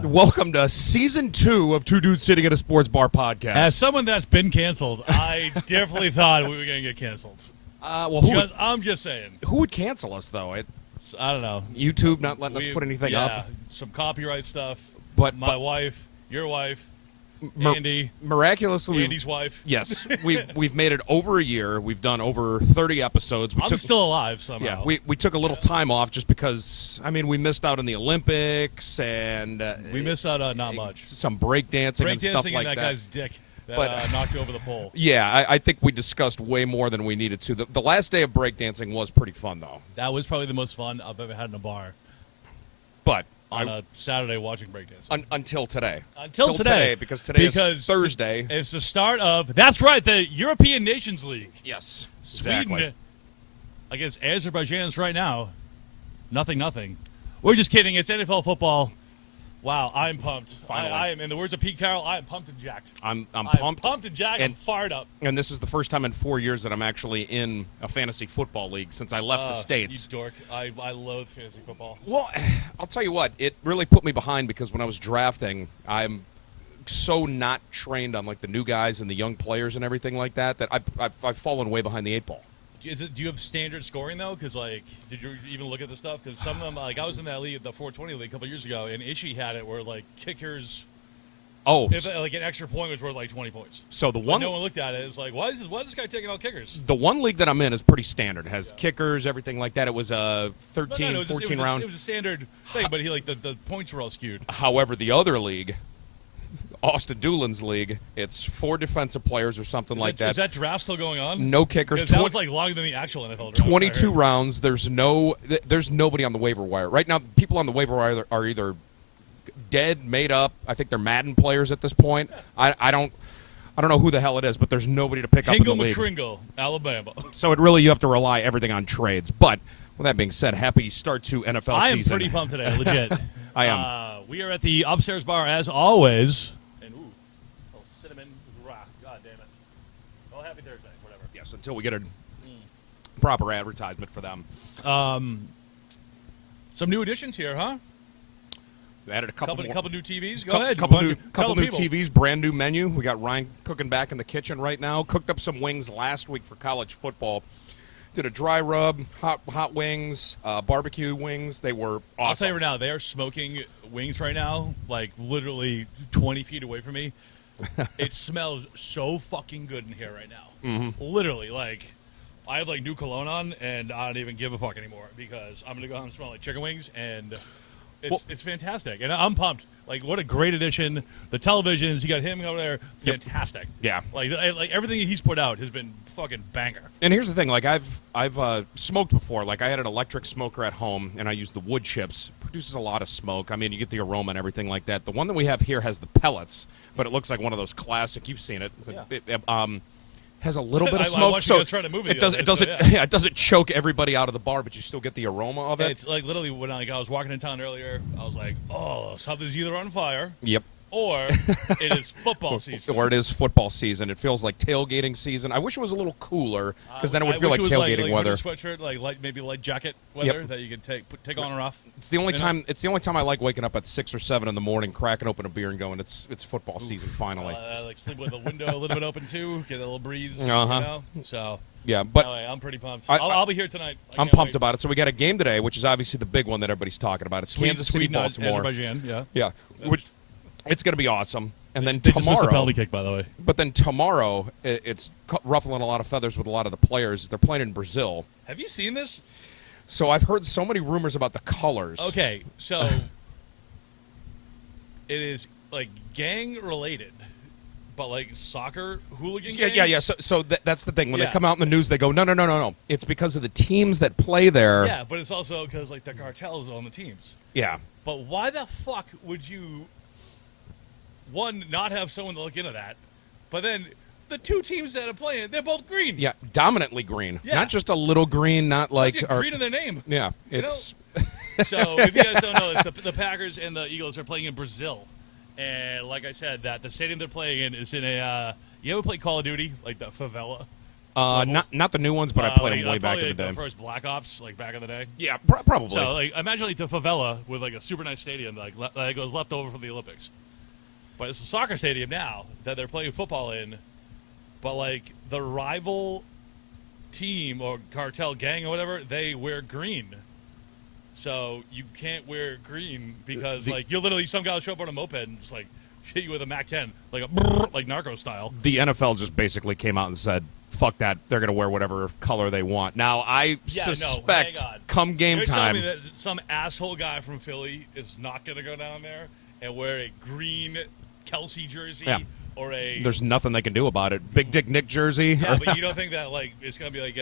Hello. Welcome to Season 2 of Two Dudes Sitting at a Sports Bar podcast. As someone that's been canceled, I definitely thought we were going to get canceled. I'm just saying. Who would cancel us, though? I don't know. YouTube not letting us put anything up? Yeah, some copyright stuff. But my wife, your wife, Andy. Miraculously, Andy's wife. Yes. We've made it over a year. We've done over 30 episodes. I'm still alive somehow. Yeah, we took a little time off just because, we missed out on the Olympics and... we missed out on not much. Some breakdancing and stuff like that. Breakdancing and that guy's dick that knocked over the pole. Yeah, I think we discussed way more than we needed to. The last day of breakdancing was pretty fun, though. That was probably the most fun I've ever had in a bar. But... on a Saturday watching breakdancing. Until today. Until today. Because today is Thursday. It's the start of, that's right, the European Nations League. Yes, Sweden exactly. against Azerbaijan right now. 0-0. We're just kidding. It's NFL football. Wow, I'm pumped. I am, in the words of Pete Carroll, I am pumped and jacked. I'm pumped and jacked. I'm fired up. And this is the first time in 4 years that I'm actually in a fantasy football league since I left the States. You dork. I loathe fantasy football. Well, I'll tell you what, it really put me behind because when I was drafting, I'm so not trained on like the new guys and the young players and everything like that I've fallen way behind the 8 ball. Do you have standard scoring, though? Because, did you even look at the stuff? Because some of them, I was in that league, the 420 league a couple years ago, and Ishii had it where, kickers... Oh. If, an extra point was worth, 20 points. So the one... no one looked at it. It's like, why is this guy taking out kickers? The one league that I'm in is pretty standard. It has kickers, everything like that. It was a 13, 14 round... It was a standard thing, but the points were all skewed. However, the other league... Austin Doolin's league. It's 4 defensive players or something like that. Is that draft still going on? No kickers. That was longer than the actual NFL draft. 22 rounds. There's nobody on the waiver wire right now. People on the waiver wire are either dead, made up. I think they're Madden players at this point. I don't know who the hell it is, but there's nobody to pick up in the league. McCringle, Alabama. So it really you have to rely everything on trades. But with that being said, happy start to NFL season. I am pretty pumped today, legit. I am. We are at the upstairs bar as always. Cinnamon rock. God damn it. Well, happy Thursday, whatever. Yes, until we get a proper advertisement for them. Some new additions here, huh? We added a couple new TVs. Go ahead. Couple new TVs, brand new menu. We got Ryan cooking back in the kitchen right now. Cooked up some wings last week for college football. Did a dry rub, hot wings, barbecue wings. They were awesome. I'll tell you right now, they are smoking wings right now, literally 20 feet away from me. It smells so fucking good in here right now. Mm-hmm. Literally, I have new cologne on, and I don't even give a fuck anymore because I'm gonna go out and smell like chicken wings, and it's fantastic, and I'm pumped. What a great addition! The televisions, you got him over there, fantastic. Yep. Yeah, everything he's put out has been fucking banger. And here's the thing: I've smoked before. I had an electric smoker at home, and I use the wood chips. Produces a lot of smoke. You get the aroma and everything like that. The one that we have here has the pellets, but it looks like one of those classic. You've seen it. Yeah. It has a little bit of smoke, I watched you guys try to move it doesn't. Yeah, it doesn't choke everybody out of the bar, but you still get the aroma of it. It's literally when I was walking in town earlier, I was like, oh, something's either on fire. Yep. Or it is football season. Or it is football season. It feels like tailgating season. I wish it was a little cooler because then it would feel like tailgating weather. Sweatshirt, maybe light jacket weather that you can take on or off. It's the only time. It's the only time I like waking up at 6 or 7 in the morning, cracking open a beer and going, "It's football season finally." I sleep with the window a little bit open too, get a little breeze. So. Yeah, but anyway, I'm pretty pumped. I'll be here tonight. I'm pumped about it. So we got a game today, which is obviously the big one that everybody's talking about. It's Kansas City, Baltimore. Azerbaijan, yeah. Which it's going to be awesome. And then they tomorrow, a penalty kick, by the way. But then tomorrow, it's ruffling a lot of feathers with a lot of the players. They're playing in Brazil. Have you seen this? So I've heard so many rumors about the colors. Okay, so it is gang related. But soccer hooligan games? Yeah. So that's the thing. When they come out in the news, they go, no. It's because of the teams that play there. Yeah, but it's also because the cartels on the teams. Yeah. But why the fuck would you, one, not have someone to look into that, but then the two teams that are playing, they're both green. Yeah, dominantly green. Yeah. Not just a little green, not green in their name. Yeah, it's... So if you guys don't know, it's the Packers and the Eagles are playing in Brazil. And like I said, that the stadium they're playing in is in a. You ever play Call of Duty, the favela? Not the new ones, but I played them way back in the day. The first Black Ops, like back in the day. Yeah, probably. So like, imagine like the favela with like a super nice stadium, like that goes left over from the Olympics. But it's a soccer stadium now that they're playing football in. But like the rival team or cartel gang or whatever, they wear green. So you can't wear green because like you'll literally some guy will show up on a moped and just like hit you with a Mac-10, like a like narco style. The NFL just basically came out and said, "Fuck that! They're going to wear whatever color they want." Now I suspect come game time, you're telling me that some asshole guy from Philly is not going to go down there and wear a green Kelsey jersey or a. There's nothing they can do about it. Big Dick Nick jersey. Yeah, but you don't think that like it's going to be like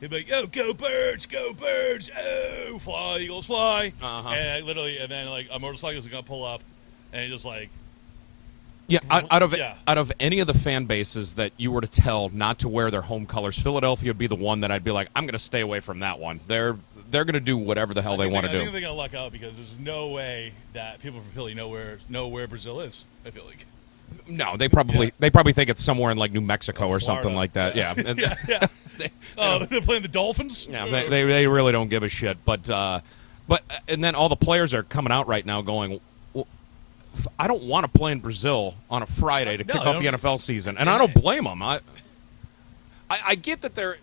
he'd be like, "Oh, go birds, oh, fly Eagles, fly!" And literally, and then like a motorcycle is going to pull up, and he just like. Yeah, out of any of the fan bases that you were to tell not to wear their home colors, Philadelphia would be the one that I'd be like, I'm going to stay away from that one. They're going to do whatever the hell they want to do. I think they're going to luck out because there's no way that people from Philly know where Brazil is. I feel like. No, they probably think it's somewhere in like New Mexico or something like that. Yeah. Yeah. They're playing the Dolphins. Yeah, they really don't give a shit. But and then all the players are coming out right now going, I don't want to play in Brazil on a Friday to kick off the NFL season, and I don't blame them. I get that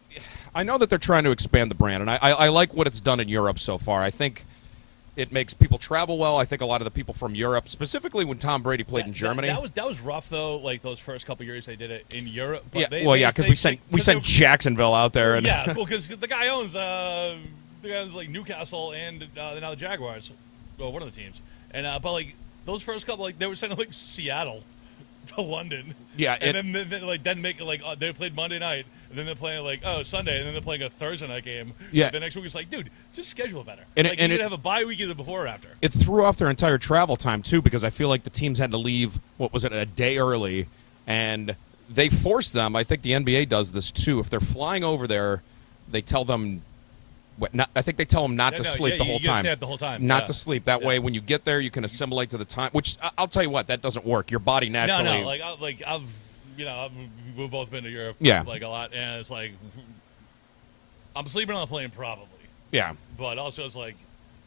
I know that they're trying to expand the brand, and I like what it's done in Europe so far. I think it makes people travel well. I think a lot of the people from Europe, specifically when Tom Brady played in Germany, that was rough though. Like those first couple years they did it in Europe. But because we sent Jacksonville out there, and because the guy owns like Newcastle and now the Jaguars, well, one of the teams, and but like. Those first couple, like they were sending like Seattle to London, and then make it like they played Monday night, and then they're playing like Sunday, and then they're playing a Thursday night game. Yeah, like, the next week it's like, dude, just schedule it better. And you could have a bye week either before or after. It threw off their entire travel time too, because I feel like the teams had to leave. What was it, a day early, and they forced them. I think the NBA does this too. If they're flying over there, they tell them. I think they tell them not to sleep the whole time. The whole time. Not to sleep. That way, when you get there, you can assimilate to the time. Which I'll tell you what, that doesn't work. Your body naturally. No. We've both been to Europe. Like a lot, and it's like I'm sleeping on the plane probably. Yeah. But also, it's like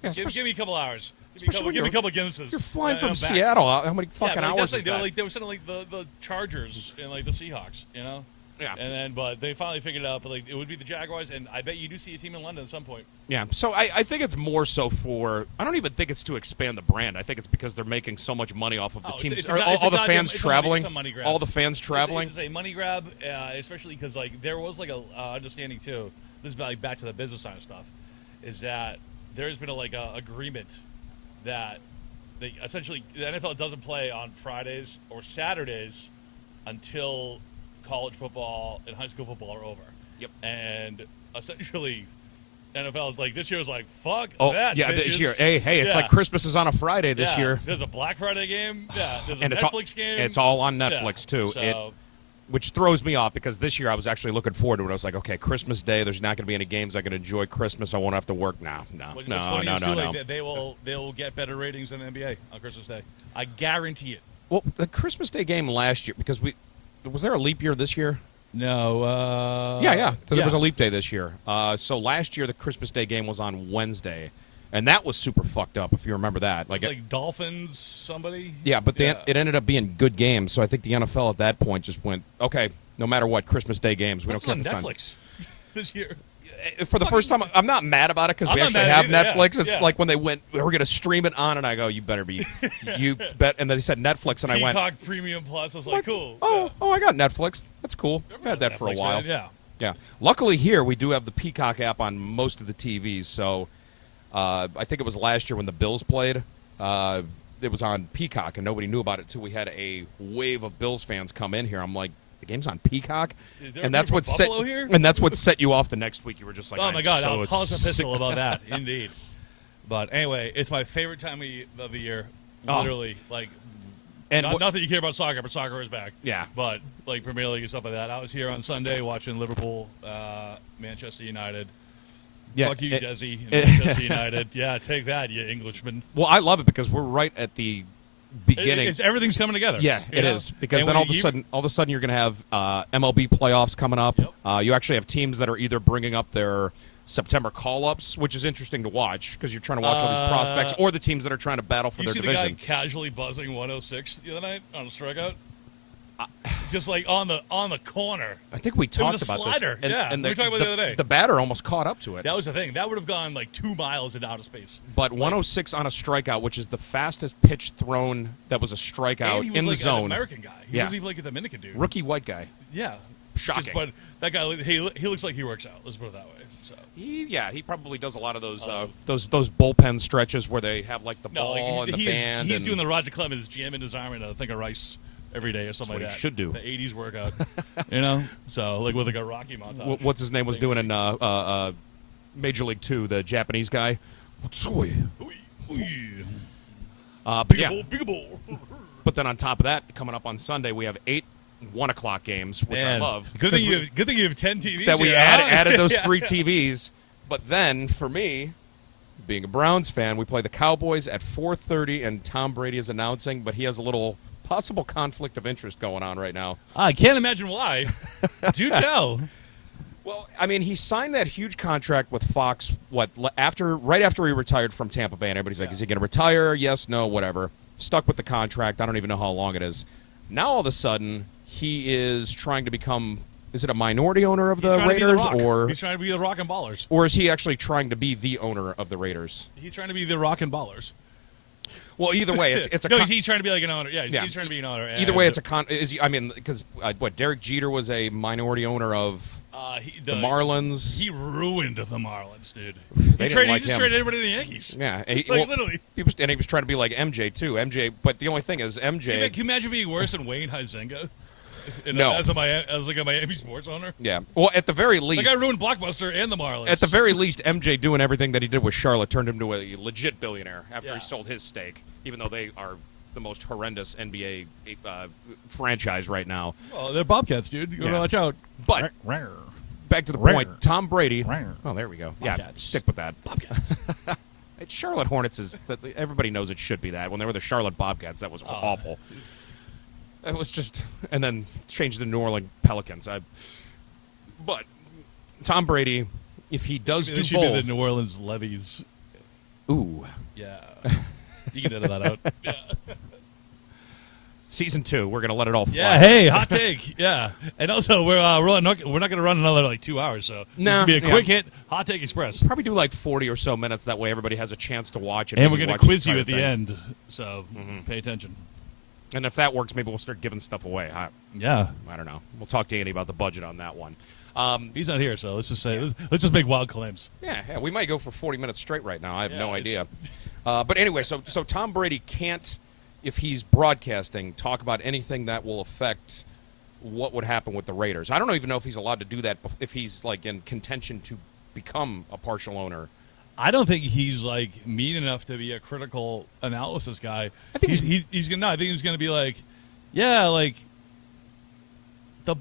give me a couple hours. Give me a couple Guinnesses. You're flying from Seattle. How many fucking hours is that? They were sending like the Chargers and like the Seahawks. You know. Yeah. And then, but they finally figured it out. But like, it would be the Jaguars, and I bet you do see a team in London at some point. Yeah. So I think it's more so for. I don't even think it's to expand the brand. I think it's because they're making so much money off of the teams. All the fans traveling. It's a money grab. All the fans traveling. It's a money grab, especially because like there was like a understanding too. This is like back to the business side of stuff. Is that there has been a agreement that they essentially the NFL doesn't play on Fridays or Saturdays until college football and high school football are over. Yep. And essentially, NFL like this year is like fuck that. Yeah, bitches. this year. Hey, it's like Christmas is on a Friday this year. There's a Black Friday game. Yeah, there's a and Netflix game. And it's all on Netflix too. So, which throws me off because this year I was actually looking forward to it. I was like, okay, Christmas Day. There's not going to be any games. I can enjoy Christmas. I won't have to work now. No. Like, they will get better ratings than the NBA on Christmas Day. I guarantee it. Well, the Christmas Day game last year because was there a leap year this year? No. So there was a leap day this year. So last year the Christmas Day game was on Wednesday, and that was super fucked up. If you remember that, like Dolphins, somebody. Yeah, but it ended up being good games. So I think the NFL at that point just went, okay, no matter what, Christmas Day games. We don't care on Netflix this year. For the first time, I'm not mad about it because we actually have Netflix. Yeah. It's like when they went, we're going to stream it on, and I go, you better be, you bet. And then they said Netflix, and I went, Peacock Premium Plus. I was like, cool. Oh, I got Netflix. That's cool. I've had that for a while. Man, yeah. Luckily here we do have the Peacock app on most of the TVs. So I think it was last year when the Bills played. It was on Peacock, and nobody knew about it until we had a wave of Bills fans come in here. I'm like, the game's on Peacock, and that's what set you off the next week. You were just like, oh my god, I was hot as a pistol about that, indeed. But anyway, it's my favorite time of the year, literally. Like, and not that you care about soccer, but soccer is back. Yeah. But like Premier League and stuff like that. I was here on Sunday watching Liverpool, Manchester United. Yeah, fuck you, Desi, Manchester United. Yeah, take that, you Englishman. Well, I love it because we're right at the beginning. Everything's coming together. Yeah, it is, because then all of a sudden you're going to have MLB playoffs coming up. Yep. You actually have teams that are either bringing up their September call-ups, which is interesting to watch because you're trying to watch all these prospects, or the teams that are trying to battle for their division. You see the guy casually buzzing 106 the other night on a strikeout? Just like on the corner. I think we talked it was a about slider. this. And we were talking about it the other day. The batter almost caught up to it. That was the thing. That would have gone like 2 miles into outer space. But 106 on a strikeout, which is the fastest pitch thrown that was a strikeout in the like zone. An American guy. He wasn't even like a Dominican dude. Rookie white guy. Yeah. Shocking. But that guy, he looks like he works out. Let's put it that way. So. He probably does a lot of those those bullpen stretches where they have like the ball and the band. He's doing the Roger Clemens jamming his arm in a thing of rice every day or something like that. He should do. The 80s workout. So like with like a Rocky montage. What's his name was doing in Major League 2, the Japanese guy. But then on top of that, coming up on Sunday, we have 8 1:00 games, which I love. Good thing you have 10 TVs. That we added those 3 TVs. But then, for me, being a Browns fan, we play the Cowboys at 4:30, and Tom Brady is announcing, but he has a little possible conflict of interest going on right now. I can't imagine why. Do tell. Well, I mean, he signed that huge contract with Fox, right after he retired from Tampa Bay, and everybody's like, is he going to retire? Yes, no, whatever. Stuck with the contract. I don't even know how long it is. Now, all of a sudden, he is trying to become, is it a minority owner of the Raiders? Or he's trying to be the Rock and Ballers. Or is he actually trying to be the owner of the Raiders? He's trying to be the Rock and Ballers. Well, either way, it's a no. He's trying to be like an owner. Yeah, he's trying to be an owner. Either way, it's a because Derek Jeter was a minority owner of the Marlins. He ruined the Marlins, dude. They didn't like he just him. traded everybody to the Yankees. Yeah, literally. He was trying to be like MJ too. But the only thing is MJ. Can you imagine being worse than Wayne Huizenga? No, as like a Miami sports owner. Yeah. Well, at the very least, the guy ruined Blockbuster and the Marlins. At the very least, MJ doing everything that he did with Charlotte turned him to a legit billionaire after he sold his stake, even though they are the most horrendous NBA franchise right now. Well, they're Bobcats, dude. You gotta watch out. But back to the point, Tom Brady. Oh, there we go. Bobcats. Yeah, stick with that. Bobcats. Charlotte Hornets is that everybody knows it should be that. When they were the Charlotte Bobcats, that was awful. It was just, and then changed the New Orleans Pelicans. But Tom Brady, if he does do both, should be the New Orleans Levies. Ooh, yeah, you can edit that out. Yeah. Season 2, we're gonna let it all fly. Yeah, hey, hot take. Yeah, and also we're not gonna run another like 2 hours, so this will be a quick hit. Hot take express. Probably do like 40 or so minutes. That way, everybody has a chance to watch it. And we're gonna quiz you at the end, so pay attention. And if that works, maybe we'll start giving stuff away. Yeah. I don't know. We'll talk to Andy about the budget on that one. He's not here, so let's just say let's just make wild claims. Yeah, we might go for 40 minutes straight right now. I have no idea. But anyway, so Tom Brady can't, if he's broadcasting, talk about anything that will affect what would happen with the Raiders. I don't even know if he's allowed to do that if he's like in contention to become a partial owner. I don't think he's like mean enough to be a critical analysis guy. I think he's gonna. No, I think he's gonna be like, yeah, like the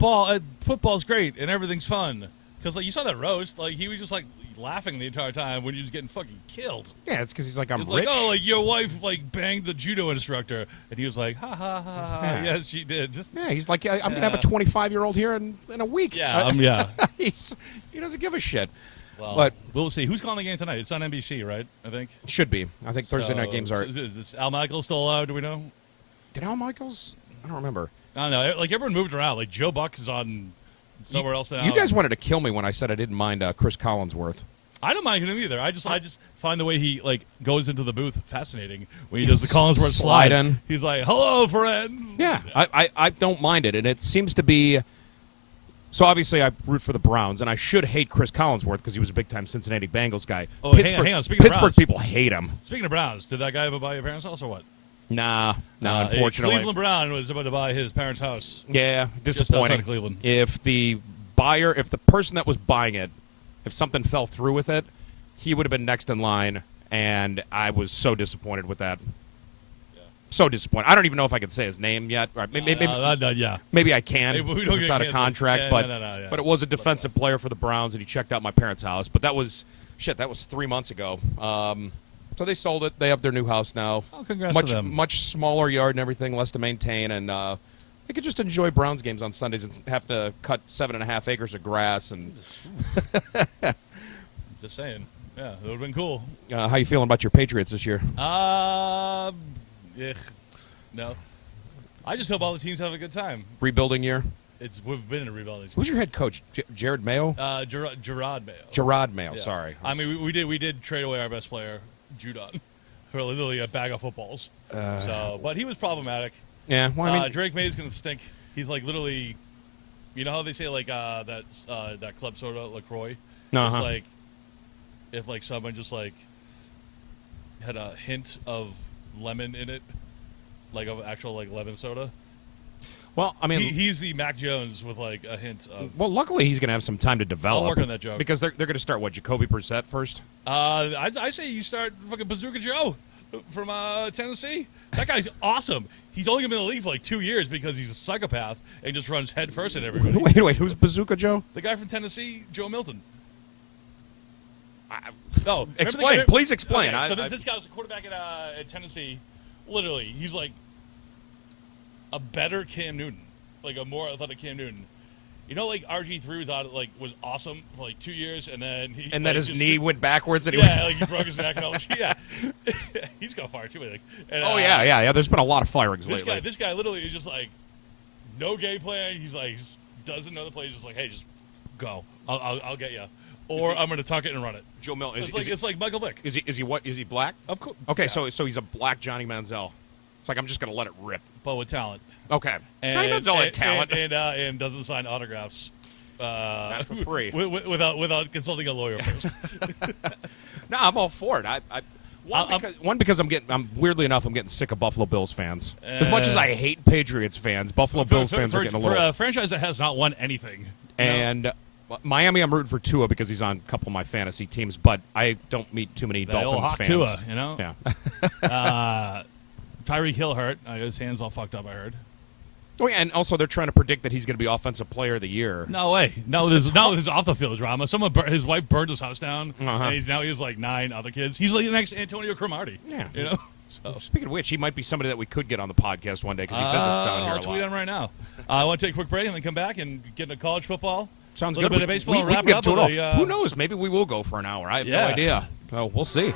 football's great and everything's fun because like you saw that roast, like he was just like laughing the entire time when he was getting fucking killed. Yeah, it's because he's like, I'm rich. Like, oh, like your wife like banged the judo instructor, and he was like, ha ha ha ha. Yes, she did. Yeah, he's like, I'm gonna have a 25-year-old here in a week. Yeah, he doesn't give a shit. Well, but we'll see. Who's calling the game tonight? It's on NBC, right? I think. Should be. I think Thursday night games are. Is Al Michaels still alive? Do we know? Did Al Michaels? I don't remember. I don't know. Like everyone moved around. Like Joe Buck is on somewhere else now. You guys wanted to kill me when I said I didn't mind Chris Collinsworth. I don't mind him either. I just find the way he like goes into the booth fascinating when he does the Collinsworth slide. He's like, "Hello, friends." Yeah, I don't mind it, and it seems to be. So obviously, I root for the Browns, and I should hate Chris Collinsworth because he was a big-time Cincinnati Bengals guy. Oh, hang on. Speaking of Browns, people hate him. Speaking of Browns, did that guy ever buy your parents' house or what? Nah, unfortunately. Cleveland Brown was about to buy his parents' house. Yeah, disappointing. Just outside of Cleveland. If the person that was buying it, if something fell through with it, he would have been next in line, and I was so disappointed with that. So disappointed. I don't even know if I can say his name yet. Maybe I can because it's out of contract. But it was a defensive player for the Browns, and he checked out my parents' house. But that was 3 months ago. So they sold it. They have their new house now. Oh, congrats much to them. much smaller yard and everything, less to maintain, and they could just enjoy Browns games on Sundays and have to cut 7.5 acres of grass. And Just saying. Yeah, it would have been cool. how you feeling about your Patriots this year? No. I just hope all the teams have a good time. Rebuilding year. We've been in a rebuilding. Who's your head coach? Jared Mayo. Gerard Mayo. Gerard Mayo. Yeah. Sorry. I mean, we did trade away our best player, Judon, for literally a bag of footballs. But he was problematic. Yeah. Well, I mean, Drake May's gonna stink. He's like literally, you know how they say like that club soda LaCroix. Uh-huh. It's like if like someone just like had a hint of lemon in it, like of actual like lemon soda. well, I mean, He's the Mac Jones with like a hint of. well, luckily he's going to have some time to develop. I'll work on that joke. because they're going to start Jacoby Brissett first. I say you start fucking Bazooka Joe from Tennessee. That guy's awesome. He's only been in the league for like 2 years because he's a psychopath and just runs headfirst at everybody. Wait, who's Bazooka Joe? The guy from Tennessee, Joe Milton. No, Explain, please explain. Okay, so this guy was a quarterback at Tennessee. Literally, he's like a better Cam Newton, like a more athletic Cam Newton. You know, like RG3 was awesome for like 2 years, and then his knee went backwards. And like he broke his neck and all that shit. Yeah, he's got fired too, I think. And, yeah. There's been a lot of firings lately. This guy literally is just like no game plan. He's like doesn't know the plays. Just like, hey, just go. I'll get you, or I'm gonna tuck it and run it. Joe Milton. It's like Michael Vick. Is he what? Is he black? Of course. Okay, Yeah. so he's a black Johnny Manziel. It's like I'm just gonna let it rip. But with talent. Okay, Johnny Manziel had talent. And doesn't sign autographs. Not for free. without consulting a lawyer first. No, I'm all for it. Because I'm weirdly enough I'm getting sick of Buffalo Bills fans. As much as I hate Patriots fans, Buffalo Bills fans are getting a little. For a franchise that has not won anything. And Miami, I'm rooting for Tua because he's on a couple of my fantasy teams, but I don't meet too many Dolphins fans. Tua, you know. Yeah. Tyreek Hill hurt. His hands all fucked up. I heard. Oh, yeah, and also they're trying to predict that he's going to be Offensive Player of the Year. No way. No, there's off the field drama. His wife burned his house down, Uh-huh. and he has like 9 other kids. He's like the next Antonio Cromartie. Yeah. You know. So. Speaking of which, he might be somebody that we could get on the podcast one day because he visits down here I'll a tweet lot. him right now. I want to take a quick break and then come back and get into college football. Sounds a little good. bit of baseball and we wrap can it up get to with it all. a, Who knows? Maybe we will go for an hour. I have no idea. So we'll see.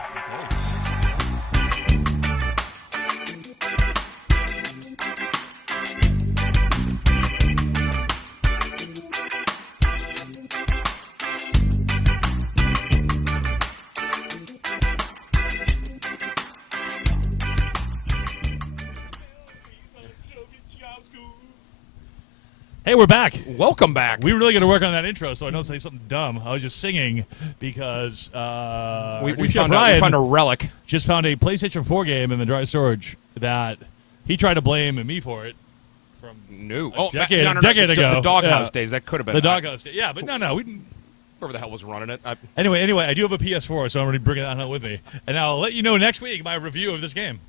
Hey, we're back. Welcome back. We really got to work on that intro, so I don't say something dumb. I was just singing because we found a relic. Just found a PlayStation 4 game in the dry storage that he tried to blame me for it from No. decade ago. The Doghouse days. That could have been the Doghouse days. Yeah, but no, we didn't. Whoever the hell was running it. Anyway, I do have a PS4, so I'm going to bring that with me, and I'll let you know next week my review of this game.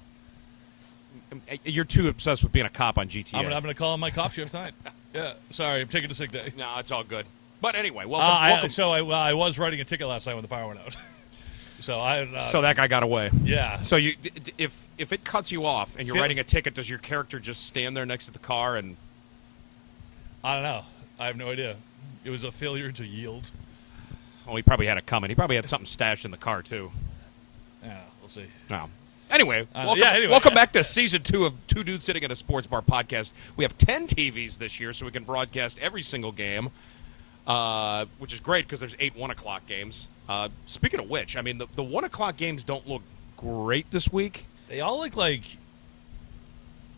You're too obsessed with being a cop on GTA. I'm going to call on my cop shift tonight. Yeah, sorry, I'm taking a sick day. No, it's all good. But anyway, welcome. I was writing a ticket last night when the power went out. So that guy got away. Yeah. So if it cuts you off and you're writing a ticket, does your character just stand there next to the car and? I don't know. I have no idea. It was a failure to yield. Oh, he probably had it coming. He probably had something stashed in the car too. Yeah, we'll see. No. Anyway, welcome back to season 2 of Two Dudes Sitting in a Sports Bar podcast. We have 10 TVs this year, so we can broadcast every single game, which is great because there's 8 1 o'clock games. Speaking of which, I mean, the 1 o'clock games don't look great this week. They all look like,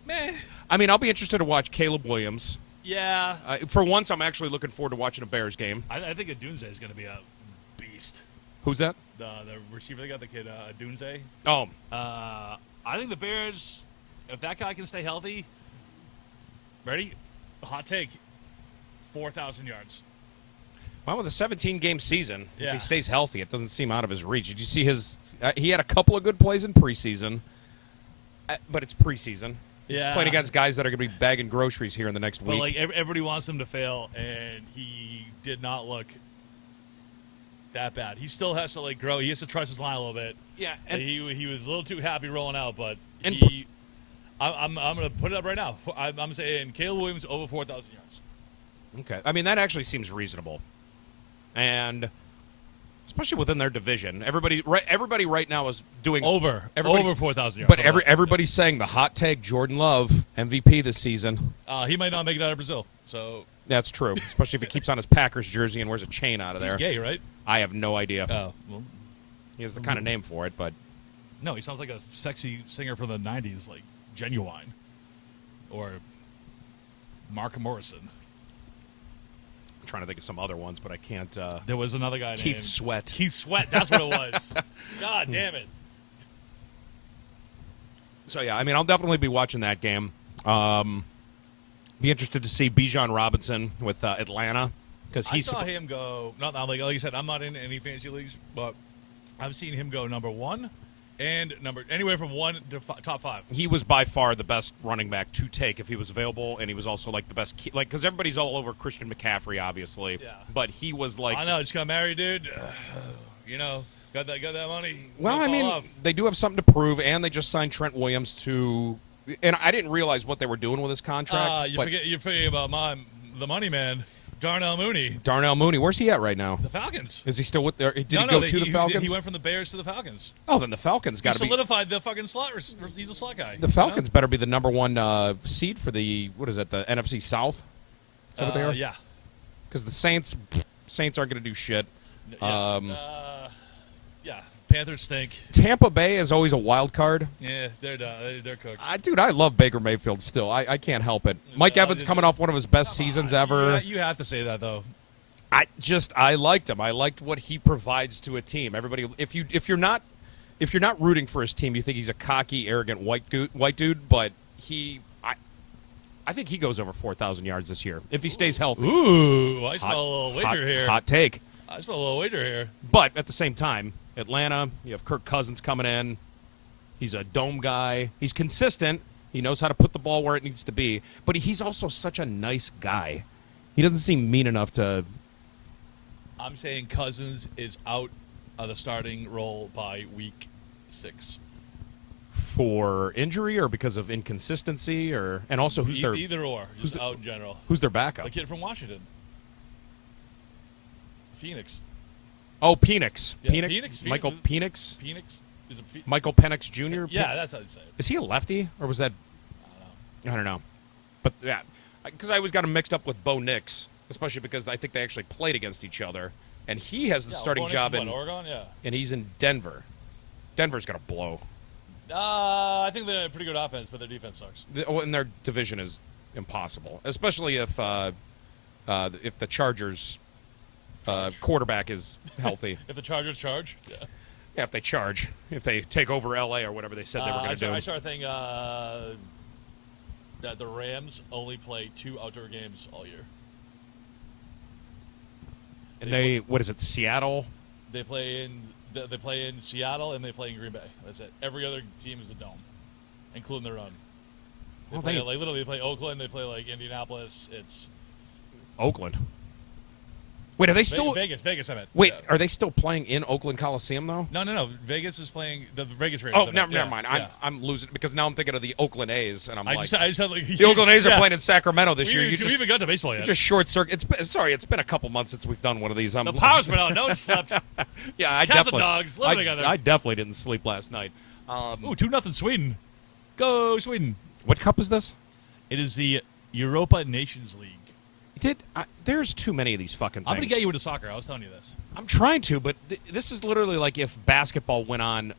meh. I mean, I'll be interested to watch Caleb Williams. Yeah. For once, I'm actually looking forward to watching a Bears game. I think Adunze is going to be a beast. Who's that? The receiver, they got the kid, Adunze. Oh. I think the Bears, if that guy can stay healthy, ready? Hot take, 4,000 yards. Well, with a 17-game season, if Yeah. he stays healthy, it doesn't seem out of his reach. Did you see his he had a couple of good plays in preseason, but it's preseason. He's Yeah. playing against guys that are going to be bagging groceries here in the next But, week. like, everybody wants him to fail, and he did not look that bad. He still has to like grow. He has to trust his line a little bit. Yeah, And and he was a little too happy rolling out, but And I'm gonna put it up right now. I'm saying Caleb Williams over 4,000 yards. okay. I mean, that actually seems reasonable, and especially within their division, everybody right now is doing Over everybody's- 4,000 yards. But everybody's saying the hot take: Jordan Love MVP this season. He might not make it out of Brazil. So That's true, especially if he keeps on his Packers jersey and wears a chain out of he's there. gay, right? I have no idea. Oh, well, He has the kind of name for it, but no, he sounds like a sexy singer from the '90s, like Genuine or Mark Morrison. I'm trying to think of some other ones, but I can't. There was another guy Keith named Sweat. Keith Sweat. That's what it was. God damn it. So yeah, I mean, I'll definitely be watching that game. Be interested to see Bijan Robinson with Atlanta because I saw him go. Not like you said, I'm not in any fantasy leagues, but I've seen him go number 1 and anywhere from 1 to top 5. he was by far the best running back to take if he was available, and he was also like the best because everybody's all over Christian McCaffrey, obviously. Yeah. But he was like, I know, just got married, dude. Got that money. well, Don't I fall mean, off. they do have something to prove, and they just signed Trent Williams to. And I didn't realize what they were doing with his contract. But You're forgetting about the money man, Darnell Mooney, Darnell Mooney, where's he at right now? the Falcons. Is he still with? Did he No, go no, to the Falcons? He went from the Bears to the Falcons. Oh, then the Falcons He got to be. solidified the fucking slot. He's a slot guy. The Falcons better be the number 1 seed for the what is it? The NFC South. Is that what they are? Yeah. Because the Saints aren't going to do shit. Yeah. Yeah. Panthers stink. Tampa Bay is always a wild card. Yeah, they're done. They're cooked. Dude, I love Baker Mayfield still. I can't help it. Mike No, Evans coming off one of his best seasons ever. Yeah, you have to say that though. I liked him. I liked what he provides to a team. Everybody, if you're not rooting for his team, you think he's a cocky, arrogant white dude. But I think he goes over 4,000 yards this year if he stays healthy. Ooh, I smell a little wager here. Hot take. I smell a little wager here. But at the same time, Atlanta, you have Kirk Cousins coming in. He's a dome guy. He's consistent. He knows how to put the ball where it needs to be. But he's also such a nice guy. He doesn't seem mean enough to. I'm saying Cousins is out of the starting role by week 6. For injury or because of inconsistency and also who's their Either or, just out in general. who's their backup? The kid from Washington, Phoenix. Oh, Penix. Yeah, Penix. Michael Penix. Phoenix is a Michael Penix Jr. Yeah, that's how you say it. Is he a lefty or was that? I don't know. But yeah, because I always got him mixed up with Bo Nix, especially because I think they actually played against each other, and he has the starting Bonus job is in Oregon. Yeah. and he's in Denver. Denver's gonna blow. I think they're a pretty good offense, but their defense sucks. And their division is impossible, especially if the Chargers quarterback is healthy. If the Chargers charge, yeah. Yeah, if they charge, if they take over LA or whatever they said they were going to do. I saw a thing that the Rams only play 2 outdoor games all year. And they what is it? Seattle. They play in Seattle and they play in Green Bay. That's it. Every other team is a dome, including their own. They play literally. They play Oakland. They play like Indianapolis. It's Oakland. Wait, are they still Vegas? I meant. Wait, Yeah. are they still playing in Oakland Coliseum though? No. Vegas is playing the Vegas Raiders. Oh, never mind. Yeah. I'm losing because now I'm thinking of the Oakland A's, and I'm I like, just had like the Oakland A's are playing in Sacramento this year. We even got to baseball yet. just short circuit. It's been a couple months since we've done one of these. The power's been out. No one slept. Yeah, I Cats and definitely. dogs living together. I definitely didn't sleep last night. Ooh, 2-0 Sweden. Go Sweden. What cup is this? It is the Europa Nations League. There's too many of these fucking things. I'm going to get you into soccer. I was telling you this. I'm trying to, but this is literally like if basketball went on.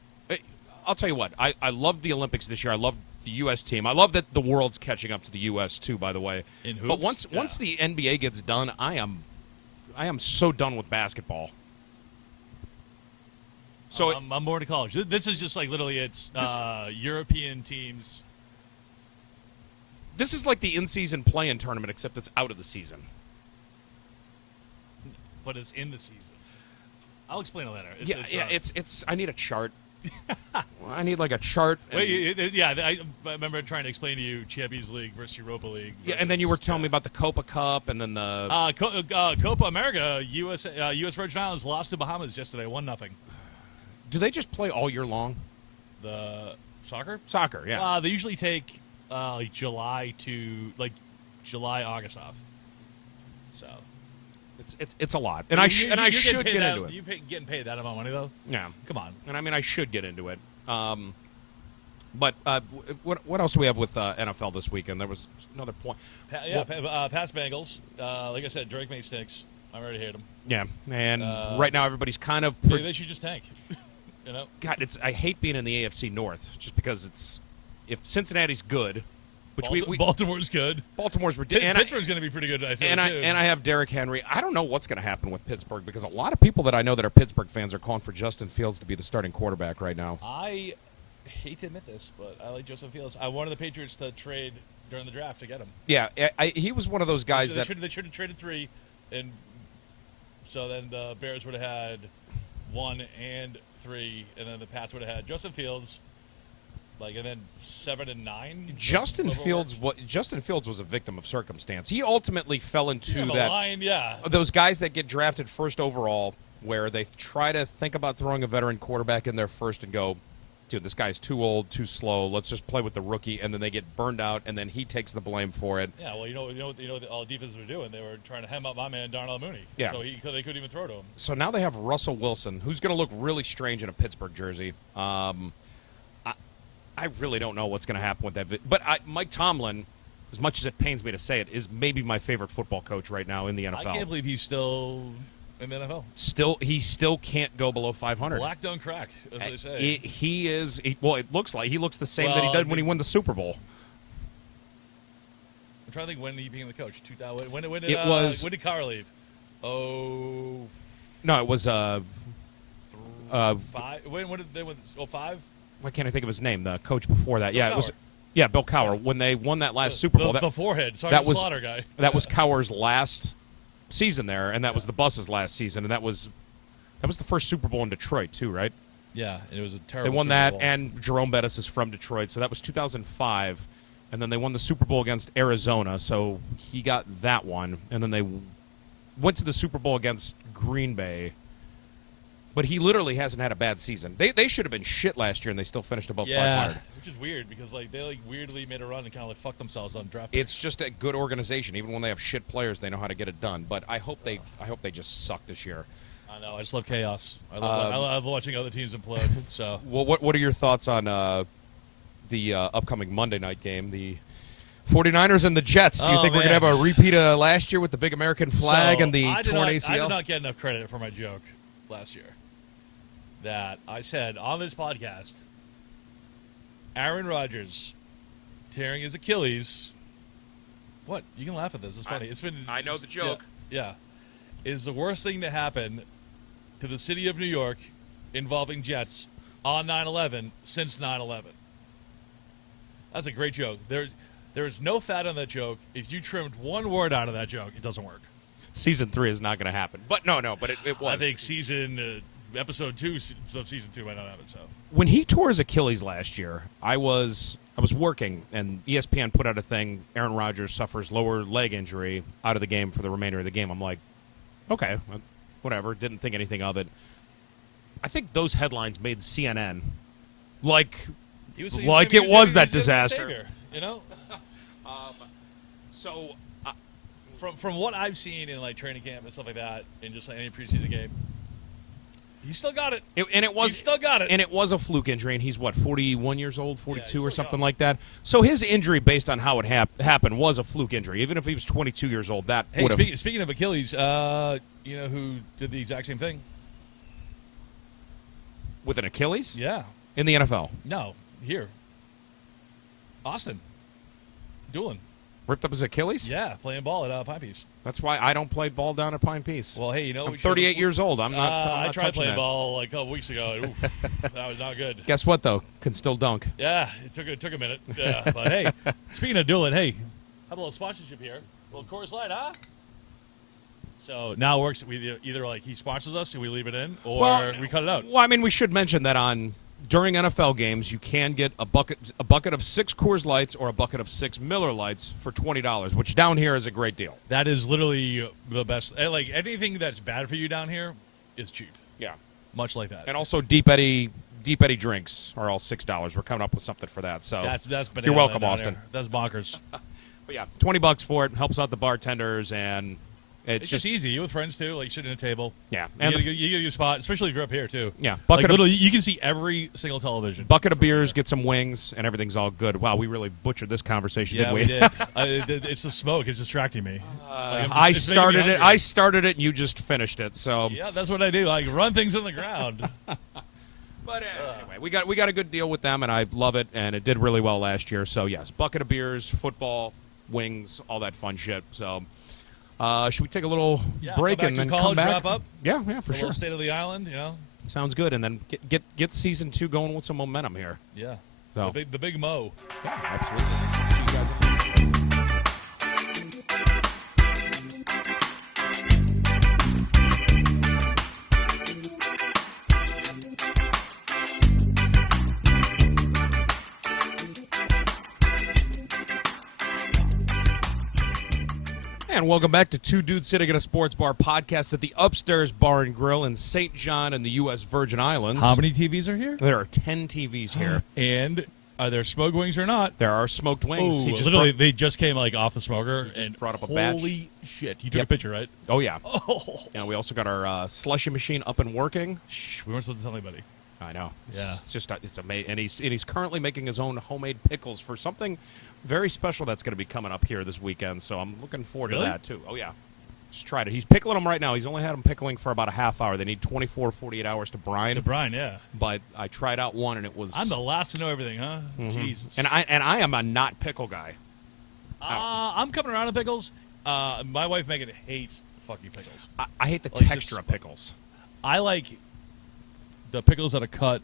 I'll tell you what. I love the Olympics this year. I love the U.S. team. I love that the world's catching up to the U.S. too. By the way, In hoops? but once the NBA gets done, I am so done with basketball. So I'm more to college. This is just like literally it's European teams. this is like the in-season play-in tournament, except it's out of the season. But it's in the season. I'll explain it later. It's I need a chart. I need like a chart. I remember trying to explain to you Champions League versus Europa League. Yeah, and then you were telling me about the Copa Cup, and then the Copa America. U.S. Virgin Islands lost to Bahamas yesterday, 1-0. Do they just play all year long? The soccer? Soccer, yeah. They usually take like July, August off. So it's a lot, and I should get into it. You getting paid that amount of money though? Yeah, come on. And I mean, I should get into it. But what else do we have with NFL this weekend? There was another point. Past Bengals. Like I said, Drake May stinks. I already hate him. Yeah, and right now everybody's kind of. They should just tank. You know. God, I hate being in the AFC North just because if Cincinnati's good, which Baltimore's good. Baltimore's ridiculous. Pittsburgh's going to be pretty good, I think. And I have Derrick Henry. I don't know what's going to happen with Pittsburgh because a lot of people that I know that are Pittsburgh fans are calling for Justin Fields to be the starting quarterback right now. I hate to admit this, but I like Justin Fields. I wanted the Patriots to trade during the draft to get him. Yeah, he was one of those guys they should have traded 3, and so then the Bears would have had 1 and 3, and then the Pats would have had Justin Fields. And then 7 and 9. Justin Fields was a victim of circumstance. He ultimately fell into those guys that get drafted first overall, where they try to think about throwing a veteran quarterback in there first and go, dude, this guy's too old, too slow. Let's just play with the rookie, and then they get burned out, and then he takes the blame for it. Yeah, well, you know what all the defenses were doing. They were trying to hem up my man Darnell Mooney. Yeah. So they couldn't even throw to him. So now they have Russell Wilson, who's going to look really strange in a Pittsburgh jersey. I really don't know what's going to happen with that. But Mike Tomlin, as much as it pains me to say it, is maybe my favorite football coach right now in the NFL. I can't believe he's still in the NFL. He still can't go below 500. Black don't crack, as they say. It looks like he looks the same that he did when he won the Super Bowl. I'm trying to think when he became the coach. 2000. When did Carr leave? Oh. No, it was 5. When did they win? 05. Why can't I think of his name? The coach before that. Bill Cowher. It was. Yeah, Bill Cowher. When they won that last Super Bowl, the forehead, Sergeant Slaughter guy. That was Cowher's last season there, and that was the Bus's last season, and that was the first Super Bowl in Detroit too, right? Yeah, it was a terrible. They won Super that, Bowl. and Jerome Bettis is from Detroit, so that was 2005, and then they won the Super Bowl against Arizona, so he got that one, and then they went to the Super Bowl against Green Bay. But he literally hasn't had a bad season. They should have been shit last year, and they still finished above 500. Which is weird because they weirdly made a run and kind of fucked themselves on draft. It's just a good organization. Even when they have shit players, they know how to get it done. But I hope they just suck this year. I know. I just love chaos. I love watching other teams implode. So. Well, what are your thoughts on the upcoming Monday night game? The 49ers and the Jets. Do you think we're going to have a repeat of last year with the big American flag and the torn ACL? I did not get enough credit for my joke last year. That I said on this podcast, Aaron Rodgers tearing his Achilles. What? You can laugh at this. It's funny. I know the joke. Yeah. Is the worst thing to happen to the city of New York involving Jets on 9/11 since 9/11. That's a great joke. There's no fat on that joke. If you trimmed one word out of that joke, it doesn't work. Season 3 is not going to happen. But no, but it was. I think episode 2 of season 2 might not have it. So when he tore his Achilles last year, I was working, and ESPN put out a thing. Aaron Rodgers suffers lower leg injury, out of the game for the remainder of the game. I'm like, okay, whatever. Didn't think anything of it. I think those headlines made CNN like it was that disaster. Savior, you know. From what I've seen in like training camp and stuff like that, and just like any preseason game. He still got it. He still got it. And it was a fluke injury, and he's, 41 years old, 42 or something like that? So his injury, based on how it happened, was a fluke injury. Even if he was 22 years old, that would have... Speaking of Achilles, you know who did the exact same thing? With an Achilles? Yeah. In the NFL? No, here. Austin. Doolin. Ripped up his Achilles? Yeah, playing ball at Pine Peace. That's why I don't play ball down at Pine Peace. Well, hey, I'm 38 years old. I'm not I tried playing that. ball like a couple weeks ago. Oof, that was not good. Guess what, though? Can still dunk. Yeah, it took a minute. Yeah, but hey, speaking of Doolin, hey, have a little sponsorship here. A little Coors Light, huh? So now it works. We either like he sponsors us and we leave it in, or we cut it out. Well, I mean, we should mention that on during NFL games, you can get a bucket of 6 Coors Lights or a bucket of 6 Miller Lights for $20, which down here is a great deal. That is literally the best. Like anything that's bad for you down here is cheap. Yeah. Much like that. And also Deep Eddy drinks are all $6. We're coming up with something for that. So that's banana you're welcome, down Austin. there. That's bonkers. But yeah, $20 for it helps out the bartenders, and It's just easy. You with friends too, like sitting at a table. Yeah, And you get your spot, especially if you're up here too. Yeah, Like literally, you can see every single television. bucket of beers, get some wings, and everything's all good. Wow, we really butchered this conversation, Yeah, didn't we did. It's the smoke. It's distracting me. I started it. I started it, and you just finished it. So Yeah, that's what I do. I run things in the ground. But anyway, we got a good deal with them, and I love it, and it did really well last year. So yes, bucket of beers, football, wings, all that fun shit. So should we take a little break and then come back? Wrap up. Yeah, for A sure. little state of the island, Sounds good, and then get season 2 going with some momentum here. Yeah. So. The big Mo. Yeah, absolutely. See you guys. And welcome back to Two Dudes Sitting at a Sports Bar podcast at the Upstairs Bar and Grill in St. John in the U.S. Virgin Islands. How many TVs are here? There are 10 TVs here. And are there smoked wings or not? There are smoked wings. Oh, literally, they just came off the smoker and brought up a batch. Holy shit! You took a picture, right? Oh yeah. Oh, And we also got our slushy machine up and working. shh, we weren't supposed to tell anybody. I know. Yeah. It's amazing. And he's currently making his own homemade pickles for something very special that's going to be coming up here this weekend. So I'm looking forward to that too. Oh yeah. Just tried it. He's pickling them right now. He's only had them pickling for about a half hour. They need 24, 48 hours to brine. Yeah. But I tried out one, and it was. I'm the last to know everything, huh? Jesus. And I am a not pickle guy. I'm coming around to pickles. My wife Megan hates fucking pickles. I hate the Like, texture just- of pickles. I like the pickles that are cut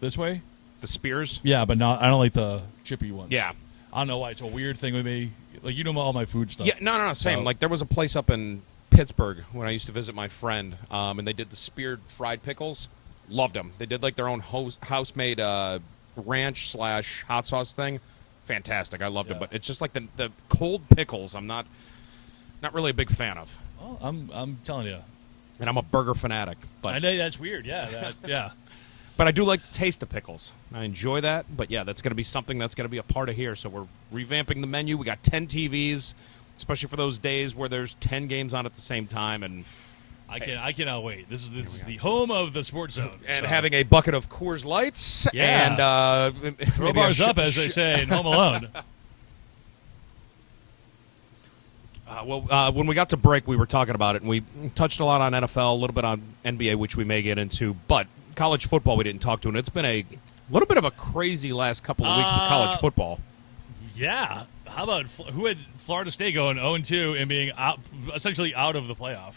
this way. The spears. Yeah, but I don't like the chippy ones. Yeah. I don't know why. It's a weird thing with me. Like, all my food stuff. Yeah, no, same. So- Like, there was a place up in Pittsburgh when I used to visit my friend, and they did the speared fried pickles. Loved them. They did, like, their own house-made ranch / hot sauce thing. Fantastic. I loved it. But it's just like the cold pickles I'm not really a big fan of. Well, I'm telling you. And I'm a burger fanatic. But I know that's weird. Yeah. Yeah. But I do like the taste of pickles. I enjoy that. But, yeah, that's going to be something that's going to be a part of here. So we're revamping the menu. We got 10 TVs, especially for those days where there's 10 games on at the same time. And I cannot wait. This is the home of the Sports Zone. and so. having a bucket of Coors Lights. Yeah. And Throw bars up, as they say in Home Alone. When we got to break, we were talking about it, and we touched a lot on NFL, a little bit on NBA, which we may get into, but college football we didn't talk to, and it's been a little bit of a crazy last couple of weeks with college football. Yeah. How about who had Florida State going 0-2 and being essentially out of the playoff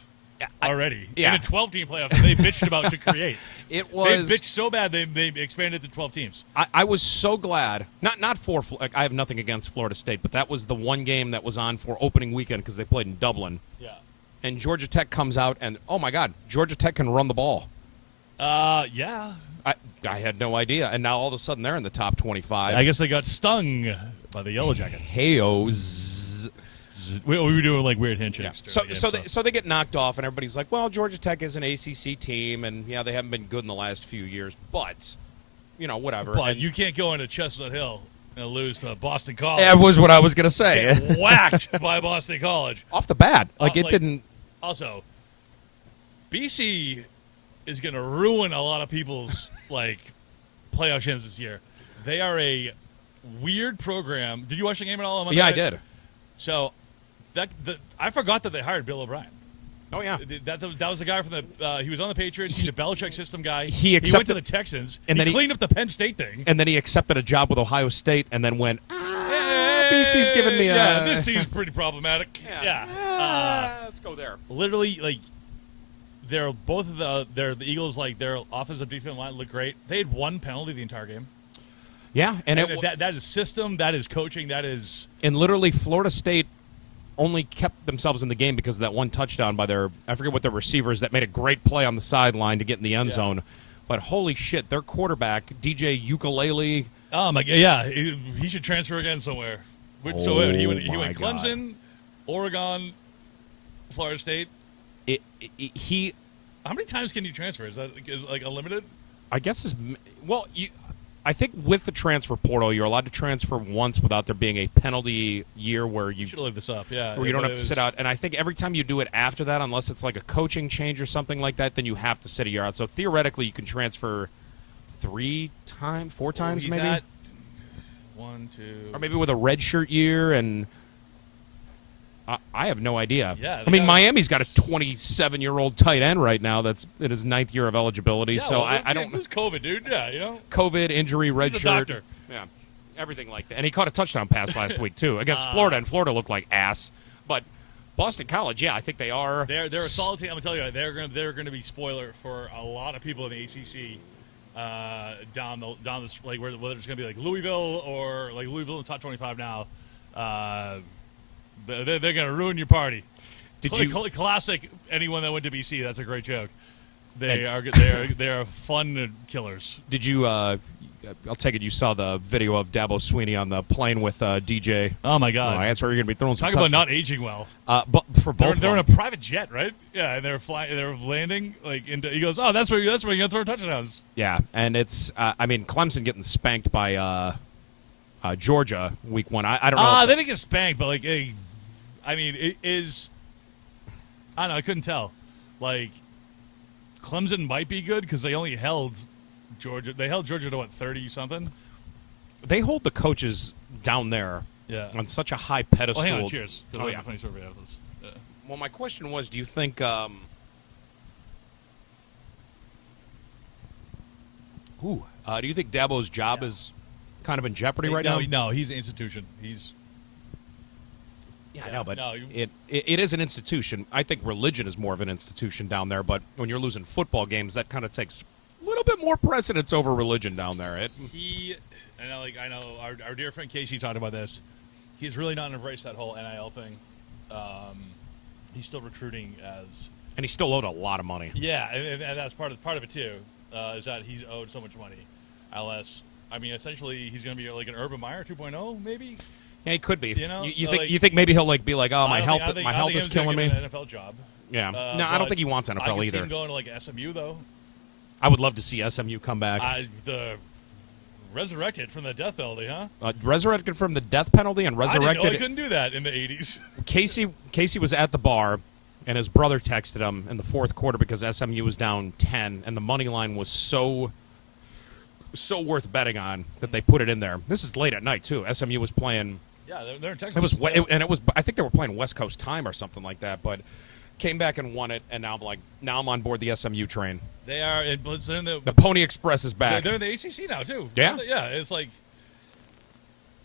already? Yeah. In a 12-team playoff that they bitched about to create. It was They bitched so bad they expanded to 12 teams. I was so glad. Not for like, I have nothing against Florida State, but that was the one game that was on for opening weekend because they played in Dublin. Yeah. And Georgia Tech comes out, and oh my God, Georgia Tech can run the ball. Yeah. I had no idea, and now all of a sudden they're in the top 25. I guess they got stung by the Yellow Jackets. Heyoes. We were doing like weird handshakes. Yeah. So they get knocked off, and everybody's like, "Well, Georgia Tech is an ACC team, and yeah, they haven't been good in the last few years, but whatever." But and you can't go into Chestnut Hill and lose to Boston College. that was what I was gonna say. Get whacked by Boston College. Off the bat, it didn't. Also, BC is going to ruin a lot of people's playoff chances this year. They are a weird program. Did you watch the game at all on Monday Yeah, I night? did. So I forgot that they hired Bill O'Brien. Oh yeah. That was the guy from he was on the Patriots. He's a Belichick system guy. He went to accepted- the Texans. and he then cleaned up the Penn State thing. And then he accepted a job with Ohio State, and then went. BC's giving me a. Yeah, this seems pretty problematic. Yeah. Let's go there. Literally, they're both of the Eagles. Their offensive defensive line look great. They had one penalty the entire game. Yeah, and that is system. That is coaching. That is. And literally, Florida State only kept themselves in the game because of that one touchdown by I forget what their receivers that made a great play on the sideline to get in the end zone. But holy shit, their quarterback, DJ Ukulele. Oh my god, yeah, he should transfer again somewhere. So he went my Clemson, Oregon, Florida State. He. How many times can you transfer? Is like unlimited? I guess I think with the transfer portal, you're allowed to transfer once without there being a penalty year where you should have looked this up. Yeah, where you don't have to sit out. And I think every time you do it after that, unless it's like a coaching change or something like that, then you have to sit a year out. So theoretically, you can transfer 4 times, maybe. At 1, 2, or maybe with a redshirt year, and I have no idea. Yeah, I mean, Miami's got a 27-year-old tight end right now that's in his 9th year of eligibility. Yeah, so well, I don't. It was COVID, dude. Yeah, COVID, injury, red He's a shirt. doctor. Yeah, everything like that. And he caught a touchdown pass last week too against Florida, and Florida looked like ass. But Boston College, yeah, I think they are. They're a solid team. I'm gonna tell you, they're gonna be spoiler for a lot of people in the ACC. Down this, like whether it's gonna be like Louisville or like Louisville in the top 25 now. They're gonna ruin your party. Classic? Anyone that went to BC, that's a great joke. They are fun killers. Did you? I'll take it you saw the video of Dabo Sweeney on the plane with DJ. Oh my God! That's where you're gonna be throwing some. Talk about not aging well. But for both, they're in a private jet, right? Yeah, and they're landing like into. He goes, "Oh, that's where you're gonna throw touchdowns." Yeah, and it's. I mean, Clemson getting spanked by Georgia week 1. I don't know. They didn't get spanked, but like, I mean, it is. I don't know. I couldn't tell. Like, Clemson might be good because they only held Georgia. They held Georgia to what, 30-something? They hold the coaches down there on such a high pedestal. Well, hang on. Cheers. Oh, yeah. Funny survey of this. Yeah. Well, my question was, do you think do you think Dabo's job is kind of in jeopardy right now? No, he's an institution. He's. Yeah, I know, but it is an institution. I think religion is more of an institution down there, but when you're losing football games, that kind of takes a little bit more precedence over religion down there. I know our dear friend Casey talked about this. He's really not embraced that whole NIL thing. He's still recruiting and he's still owed a lot of money. Yeah, and that's part of it too. Is that he's owed so much money, unless essentially he's going to be like an Urban Meyer 2.0 maybe. Yeah, he could be. You know, you think maybe he'll be like, oh, my health is killing me. An NFL job. Yeah, no, I don't think he wants NFL I can either. see him going to like SMU though. I would love to see SMU come back. The resurrected from the death penalty, huh? Resurrected from the death penalty and resurrected. I didn't know they couldn't do that in the 80s. Casey was at the bar, and his brother texted him in the fourth quarter because SMU was down 10, and the money line was so worth betting on that they put it in there. This is late at night too. SMU was playing. Yeah, they're in Texas. It was. I think they were playing West Coast time or something like that. But came back and won it, and now I'm on board the SMU train. They are. The Pony Express is back. They're in the ACC now too. Yeah, yeah. It's like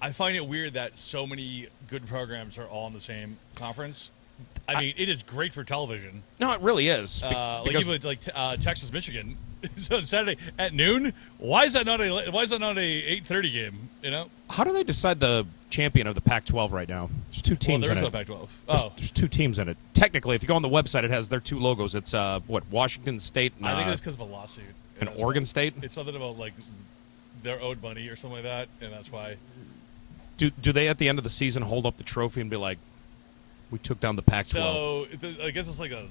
I find it weird that so many good programs are all in the same conference. I mean, it is great for television. No, it really is. Texas, Michigan, so Saturday at noon. Why is that not a 8:30 game? You know. How do they decide the champion of the Pac-12 right now? There's two teams in it. There's no Pac-12. There's two teams in it. Technically, if you go on the website, it has their two logos. It's Washington State. And, I think it's because of a lawsuit. And Oregon State. It's something about like they're owed money or something like that, and that's why. Do they at the end of the season hold up the trophy and be like, we took down the Pac-12? So I guess it's like a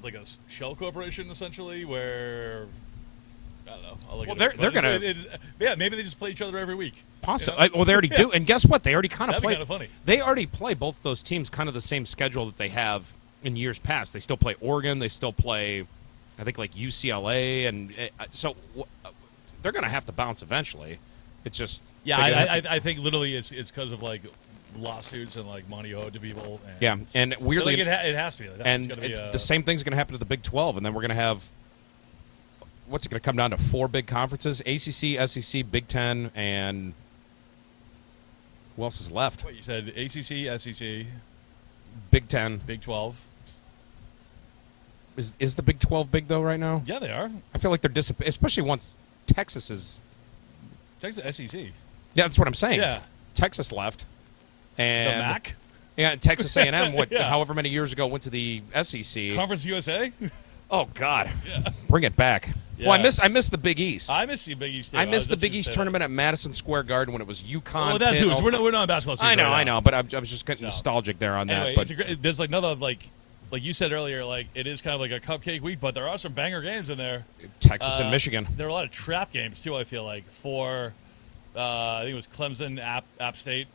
shell corporation essentially, where I don't know. Well, they're gonna. Maybe they just play each other every week. Possibly. You know? Well, they already do. And guess what? They already kind of play. That'd be kind of funny. They already play both those teams kind of the same schedule that they have in years past. They still play Oregon. They still play, I think, like UCLA, and so they're gonna have to bounce eventually. It's just. Yeah, I think literally it's because of like lawsuits and like money owed to people. And weirdly, it has to be. And the same thing's going to happen to the Big 12, and then we're going to have. What's it going to come down to? 4 big conferences: ACC, SEC, Big 10, and who else is left? What you said? ACC, SEC, Big 10, Big 12. Is the Big 12 big though right now? Yeah, they are. I feel like they're especially once Texas is. Texas SEC. Yeah, that's what I'm saying. Yeah, Texas left, and the MAC. Yeah, Texas A&M. Yeah. However many years ago went to the SEC. Conference USA. Oh God, Yeah. Bring it back. Well, I miss the Big East. I miss the Big East. Too. I missed the Big East tournament at Madison Square Garden when it was UConn. Well, that's Pitt, who. We're not on basketball season. I know, but I was just getting So. nostalgic there on Anyway, that. But there's like another like you said earlier, like it is kind of like a cupcake week, but there are some banger games in there. Texas and Michigan. There are a lot of trap games too. I feel like for I think it was Clemson, App State,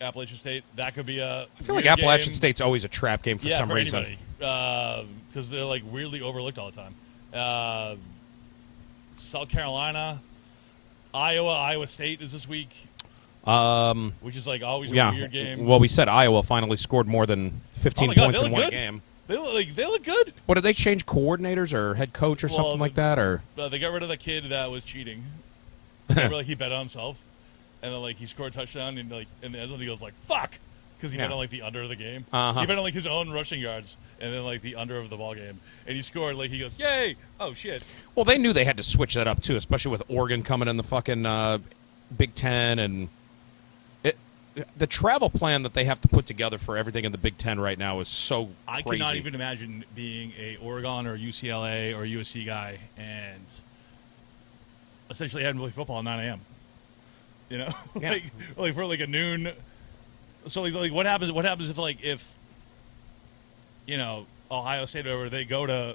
Appalachian State. That could be a. I feel like Appalachian State's always a trap game for some reason. Because they're like weirdly overlooked all the time. South Carolina, Iowa State is this week. Which is like always a weird game. Well, we said Iowa finally scored more than 15 points in one game. They look good. What, did they change coordinators or head coach or something like that? Or they got rid of the kid that was cheating. Remember, like he bet on himself, and then like he scored a touchdown, and like in the end zone he goes like fuck, because he bet on like the under of the game. He bet on like his own rushing yards, and then like the under of the ball game, and he scored. Like he goes, yay! Oh shit! Well, they knew they had to switch that up too, especially with Oregon coming in the fucking Big Ten and. The travel plan that they have to put together for everything in the Big Ten right now is so crazy. I cannot even imagine being a Oregon or UCLA or USC guy and essentially having to play football at 9 a.m. You know, Yeah. like for like a noon. So like what happens? What happens if you know Ohio State over they go to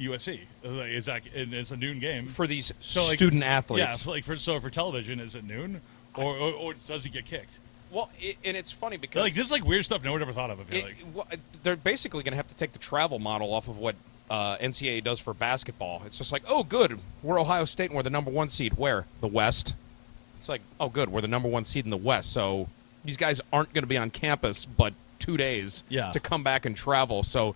USC? Like, is that and it's a noon game for these like, student athletes? Yeah, for television, is it noon or does he get kicked? Well, and it's funny because Like this is like weird stuff no one ever thought of. I feel like. Well, they're basically going to have to take the travel model off of what NCAA does for basketball. It's just like, oh, good, we're Ohio State and we're the number 1 seed. Where? The West. It's like, oh, good, we're the number 1 seed in the West. So these guys aren't going to be on campus but 2 days to come back and travel. So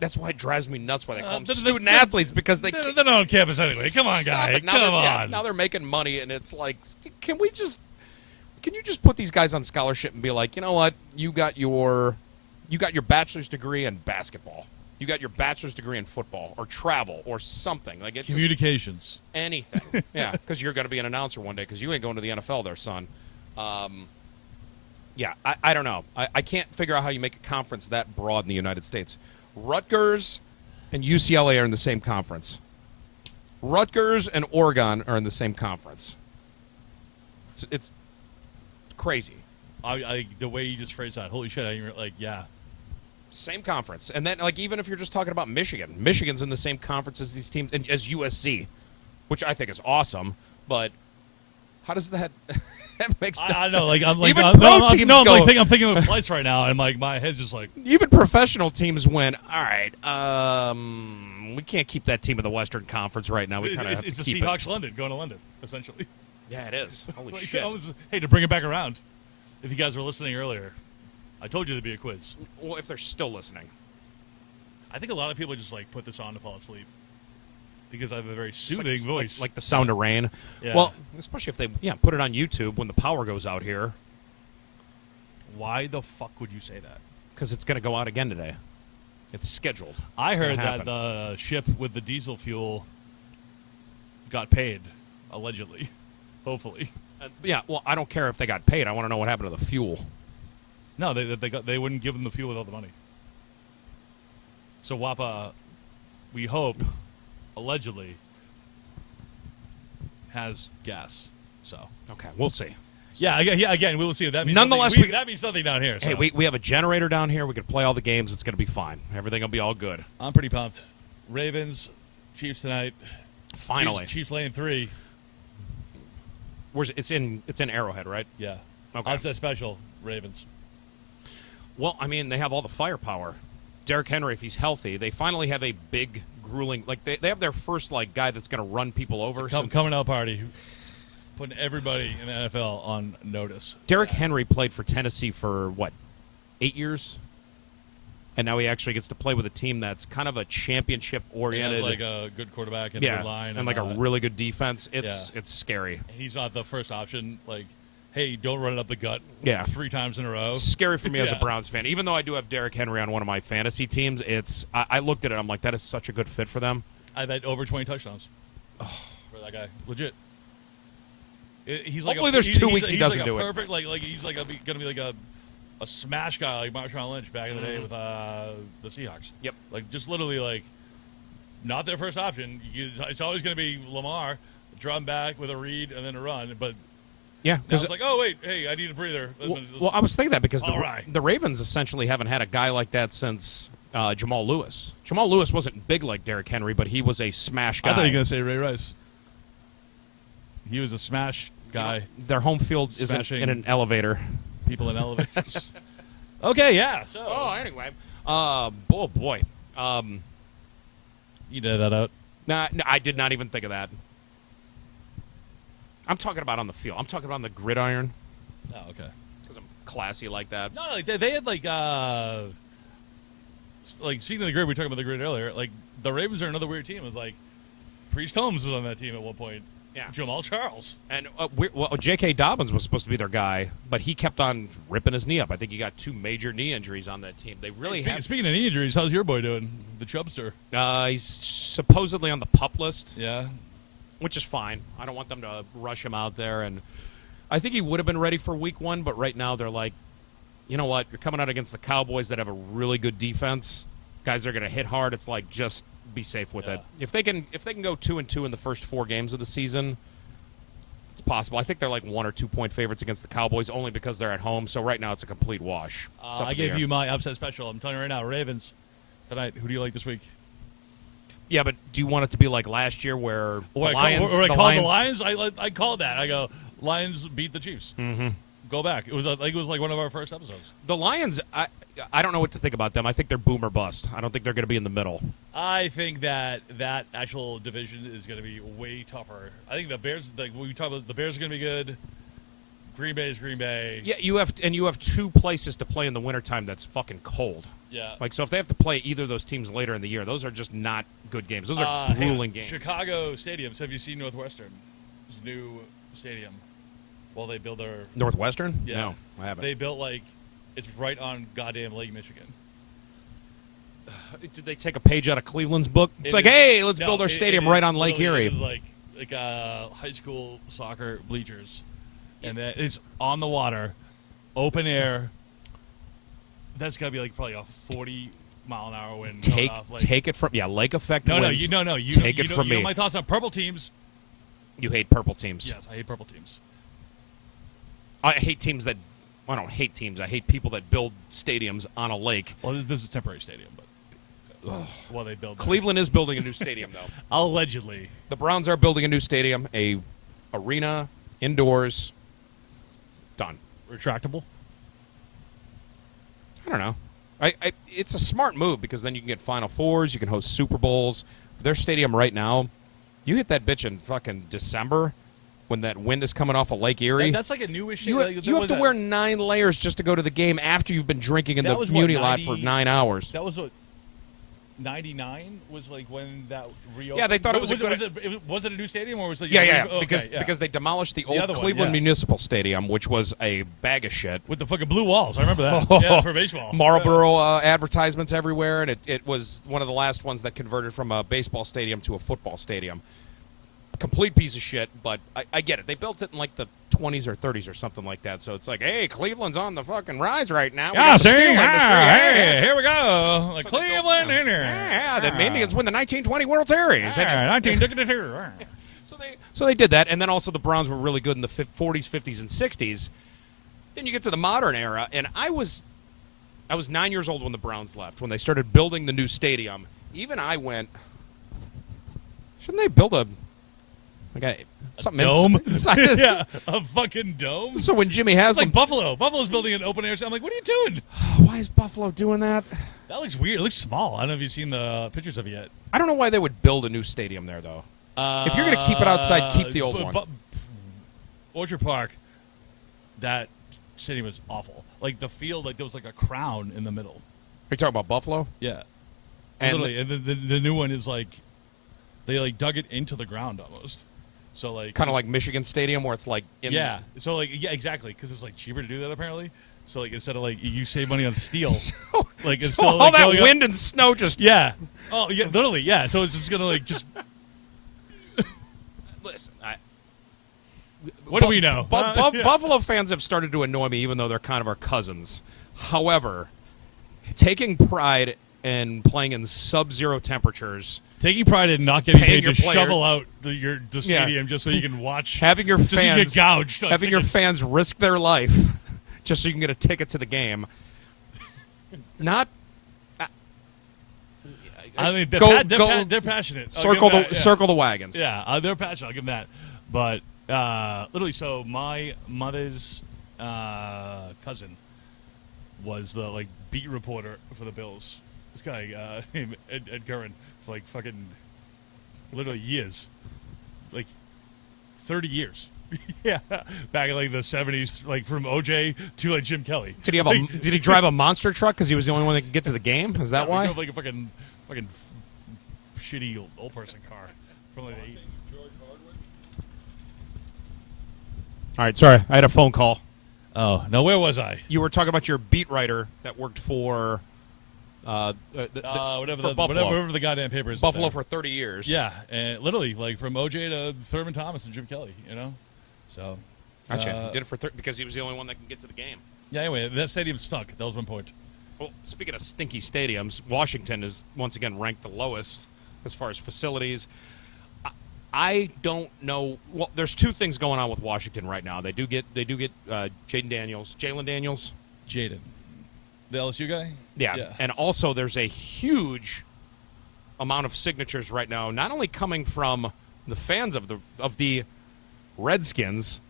that's why it drives me nuts why they call them student athletes, because they're not on campus anyway. Come on, guy. Come on. Yeah, now they're making money, and it's like, can you just put these guys on scholarship and be like, you know what, you got your bachelor's degree in basketball, you got your bachelor's degree in football or travel or something like it. Communications, anything, yeah, because you're going to be an announcer one day because you ain't going to the NFL there, son. Yeah, I don't know. I can't figure out how you make a conference that broad in the United States. Rutgers and UCLA are in the same conference. Rutgers and Oregon are in the same conference. It's crazy. The way you just phrased that, holy shit! I didn't like, yeah, same conference. And then, like, even if you're just talking about Michigan's in the same conference as these teams, and as USC, which I think is awesome. But how does that? That makes no I sense. know, like I'm like even I'm go. I'm thinking of flights right now, and like my head's just like. Even professional teams win. All right, we can't keep that team in the Western Conference right now. We kind of have it's to the keep Seahawks London going to London essentially. Yeah, it is. Holy Like, shit! hey, to bring it back around, if you guys were listening earlier, I told you there'd be a quiz. Well, if they're still listening, I think a lot of people just like put this on to fall asleep because I have a very soothing voice, like the sound of rain. Yeah. Well, especially if they put it on YouTube when the power goes out here, Why the fuck would you say that? because it's going to go out again today. It's scheduled. I It's gonna heard that happen. the ship with the diesel fuel got paid, allegedly, hopefully. Yeah, well, I don't care if they got paid. I want to know what happened to the fuel. No, they wouldn't give them the fuel without the money. So WAPA, we hope, allegedly, has gas. So Okay, we'll see. yeah, again, we'll see. That means Nonetheless, something, that means something down here. So. Hey, we have a generator down here. We could play all the games. It's going to be fine. Everything will be all good. I'm pretty pumped. Ravens, Chiefs tonight. Finally. Chiefs laying 3. Where's it? It's in Arrowhead, right? Yeah. Okay. Upset special, Ravens. Well, I mean, they have all the firepower. Derrick Henry, if he's healthy, they finally have a big, grueling, like they have their first like guy that's going to run people over. Coming out party, putting everybody in the NFL on notice. Derrick Henry played for Tennessee for what, 8 years, and now he actually gets to play with a team that's kind of a championship-oriented. He has like a good quarterback and a good line, and like a really good defense. It's scary. He's not the first option. Like, hey, don't run it up the gut. Yeah. 3 times in a row. It's scary for me as a Yeah. Browns fan. Even though I do have Derrick Henry on one of my fantasy teams, I looked at it. I'm like, that is such a good fit for them. I bet over 20 touchdowns for that guy. Legit. He's like Hopefully there's 2 weeks he doesn't like do it. Perfect. Like he's like going to be like a smash guy like Marshawn Lynch back in the day with the Seahawks. Yep. Like just literally like not their first option. It's always going to be Lamar, drum back with a read and then a run. But Yeah, because it's like, oh wait, hey, I need a breather. Well, I was thinking that because All the Ravens essentially haven't had a guy like that since Jamal Lewis. Jamal Lewis wasn't big like Derrick Henry, but he was a smash guy. I thought you were going to say Ray Rice. He was a smash guy. Their home field isn't Smashing in an elevator. People in elevators. Okay, yeah. So Anyway, oh boy, you did that out. nah, I did not even think of that. I'm talking about on the field. I'm talking about on the gridiron Oh, okay. because I'm classy like that. No, like they had like speaking of the grid, we were talking about the grid earlier. Like the Ravens are another weird team. It's like Priest Holmes was on that team at one point. Yeah. Jamal Charles. And J.K. Dobbins was supposed to be their guy, but he kept on ripping his knee up. I think he got 2 major knee injuries on that team. They really Speaking of knee injuries, how's your boy doing? The Chubster. He's supposedly on the PUP list, Yeah. which is fine. I don't want them to rush him out there. And I think he would have been ready for week 1, but right now they're like, you know what? You're coming out against the Cowboys that have a really good defense. Guys are going to hit hard. It's like just be safe with it. If they can go 2-2 in the first 4 games of the season, it's possible. I think they're like 1 or 2 point favorites against the Cowboys only because they're at home. So right now it's a complete wash. I gave you my upset special. I'm telling you right now, Ravens tonight. Who do you like this week? Yeah, but do you want it to be like last year where Or the I Lions? called Lions, the Lions. I called that. I go, Lions beat the Chiefs. Mm-hmm. Go back. It was like one of our first episodes. The Lions, I don't know what to think about them. I think they're boom or bust. I don't think they're going to be in the middle. I think that actual division is going to be way tougher. I think the Bears, like we talked about, the Bears are going to be good. Green Bay is Green Bay. Yeah, you have 2 places to play in the wintertime that's fucking cold. Yeah. Like, so if they have to play either of those teams later in the year, those are just not good games. Those are grueling games. Chicago stadiums. Have you seen Northwestern's new stadium? While they build their Northwestern? Yeah. No, I haven't. They built it's right on goddamn Lake Michigan. Did they take a page out of Cleveland's book? It's hey, let's build our stadium right on Lake Erie. It was like high school soccer bleachers, and that it's on the water, open air. That's gotta be like probably a 40-mile-an-hour wind. Take it from lake effect. No, winds. You take it from you me. know my thoughts on purple teams. You hate purple teams. Yes, I hate purple teams. I hate teams that. I don't hate teams. I hate people that build stadiums on a lake. Well, this is a temporary stadium, but while they build. Cleveland is building a new stadium, though. Allegedly, the Browns are building a new stadium, a arena, indoors. Done. Retractable. I don't know. It's a smart move because then you can get Final Fours, you can host Super Bowls. Their stadium right now, you hit that bitch in fucking December when that wind is coming off of Lake Erie. That's like a new issue. You have to wear 9 layers just to go to the game after you've been drinking in the community lot for 9 hours. That was what 99 was like when that reopened. Yeah, they thought it was was it a new stadium or was it? Because they demolished the old other Cleveland Municipal Stadium, which was a bag of shit with the fucking blue walls. I remember that. Yeah, for baseball. Marlboro advertisements everywhere, and it was one of the last ones that converted from a baseball stadium to a football stadium. Complete piece of shit, but I get it. They built it in like the 20s or 30s or something like that. So it's like, hey, Cleveland's on the fucking rise right now. Yeah, see? Hey, here we go. Like Cleveland in here. Yeah, the Indians win the 1920 World Series. 1922. So they did that, and then also the Browns were really good in the 40s, 50s, and 60s. Then you get to the modern era, and I was 9 years old when the Browns left, when they started building the new stadium. Even I went, shouldn't they build a dome? Yeah, a fucking dome. So when Jimmy Haslam, it's like Buffalo's building an open air. So I'm like, what are you doing? Why is Buffalo doing that? That looks weird. It looks small. I don't know if you've seen the pictures of it yet. I don't know why they would build a new stadium there, though. If you're going to keep it outside, keep the old one. Orchard Park, that stadium was awful. Like the field, like there was like a crown in the middle. Are you talking about Buffalo? Yeah. And literally, and the new one is like they like dug it into the ground almost. So like kind of like Michigan Stadium, where it's like So like exactly, because it's like cheaper to do that apparently. So like instead of like you save money on steel, like it's all like that wind and snow just literally So it's just gonna like just listen. What do we know? Buffalo fans have started to annoy me, even though they're kind of our cousins. However, taking pride and playing in sub-zero temperatures. Taking pride in not getting Paying paid your to player. shovel out the stadium just so you can watch. Having your just so you can fans get gouged. On having your tickets. fans risk their life just so you can get a ticket to the game. Not. I mean, they're, they're passionate. I'll Circle give the that, circle the wagons. Yeah, they're passionate. I'll give them that. But literally, so my mother's cousin was the beat reporter for the Bills. This guy named Ed Curran for fucking literally years, 30 years. Yeah, back in the 70s, from OJ to Jim Kelly. Did he have Did he drive a monster truck because he was the only one that could get to the game? Is that why? He drove a fucking shitty old person car from the 80s. All right, sorry, I had a phone call. Oh no, where was I? You were talking about your beat writer that worked for Whatever Buffalo. whatever the goddamn paper is. Buffalo there. for 30 years. Yeah, and literally from OJ to Thurman Thomas and Jim Kelly. So. Gotcha. He did it for because he was the only one that can get to the game. Yeah. Anyway, that stadium stunk. That was one point. Well, speaking of stinky stadiums, Washington is once again ranked the lowest as far as facilities. I don't know. Well, there's two things going on with Washington right now. They do get Jalen Daniels, Jaden, the LSU guy. Yeah, and also there's a huge amount of signatures right now, not only coming from the fans of the Redskins,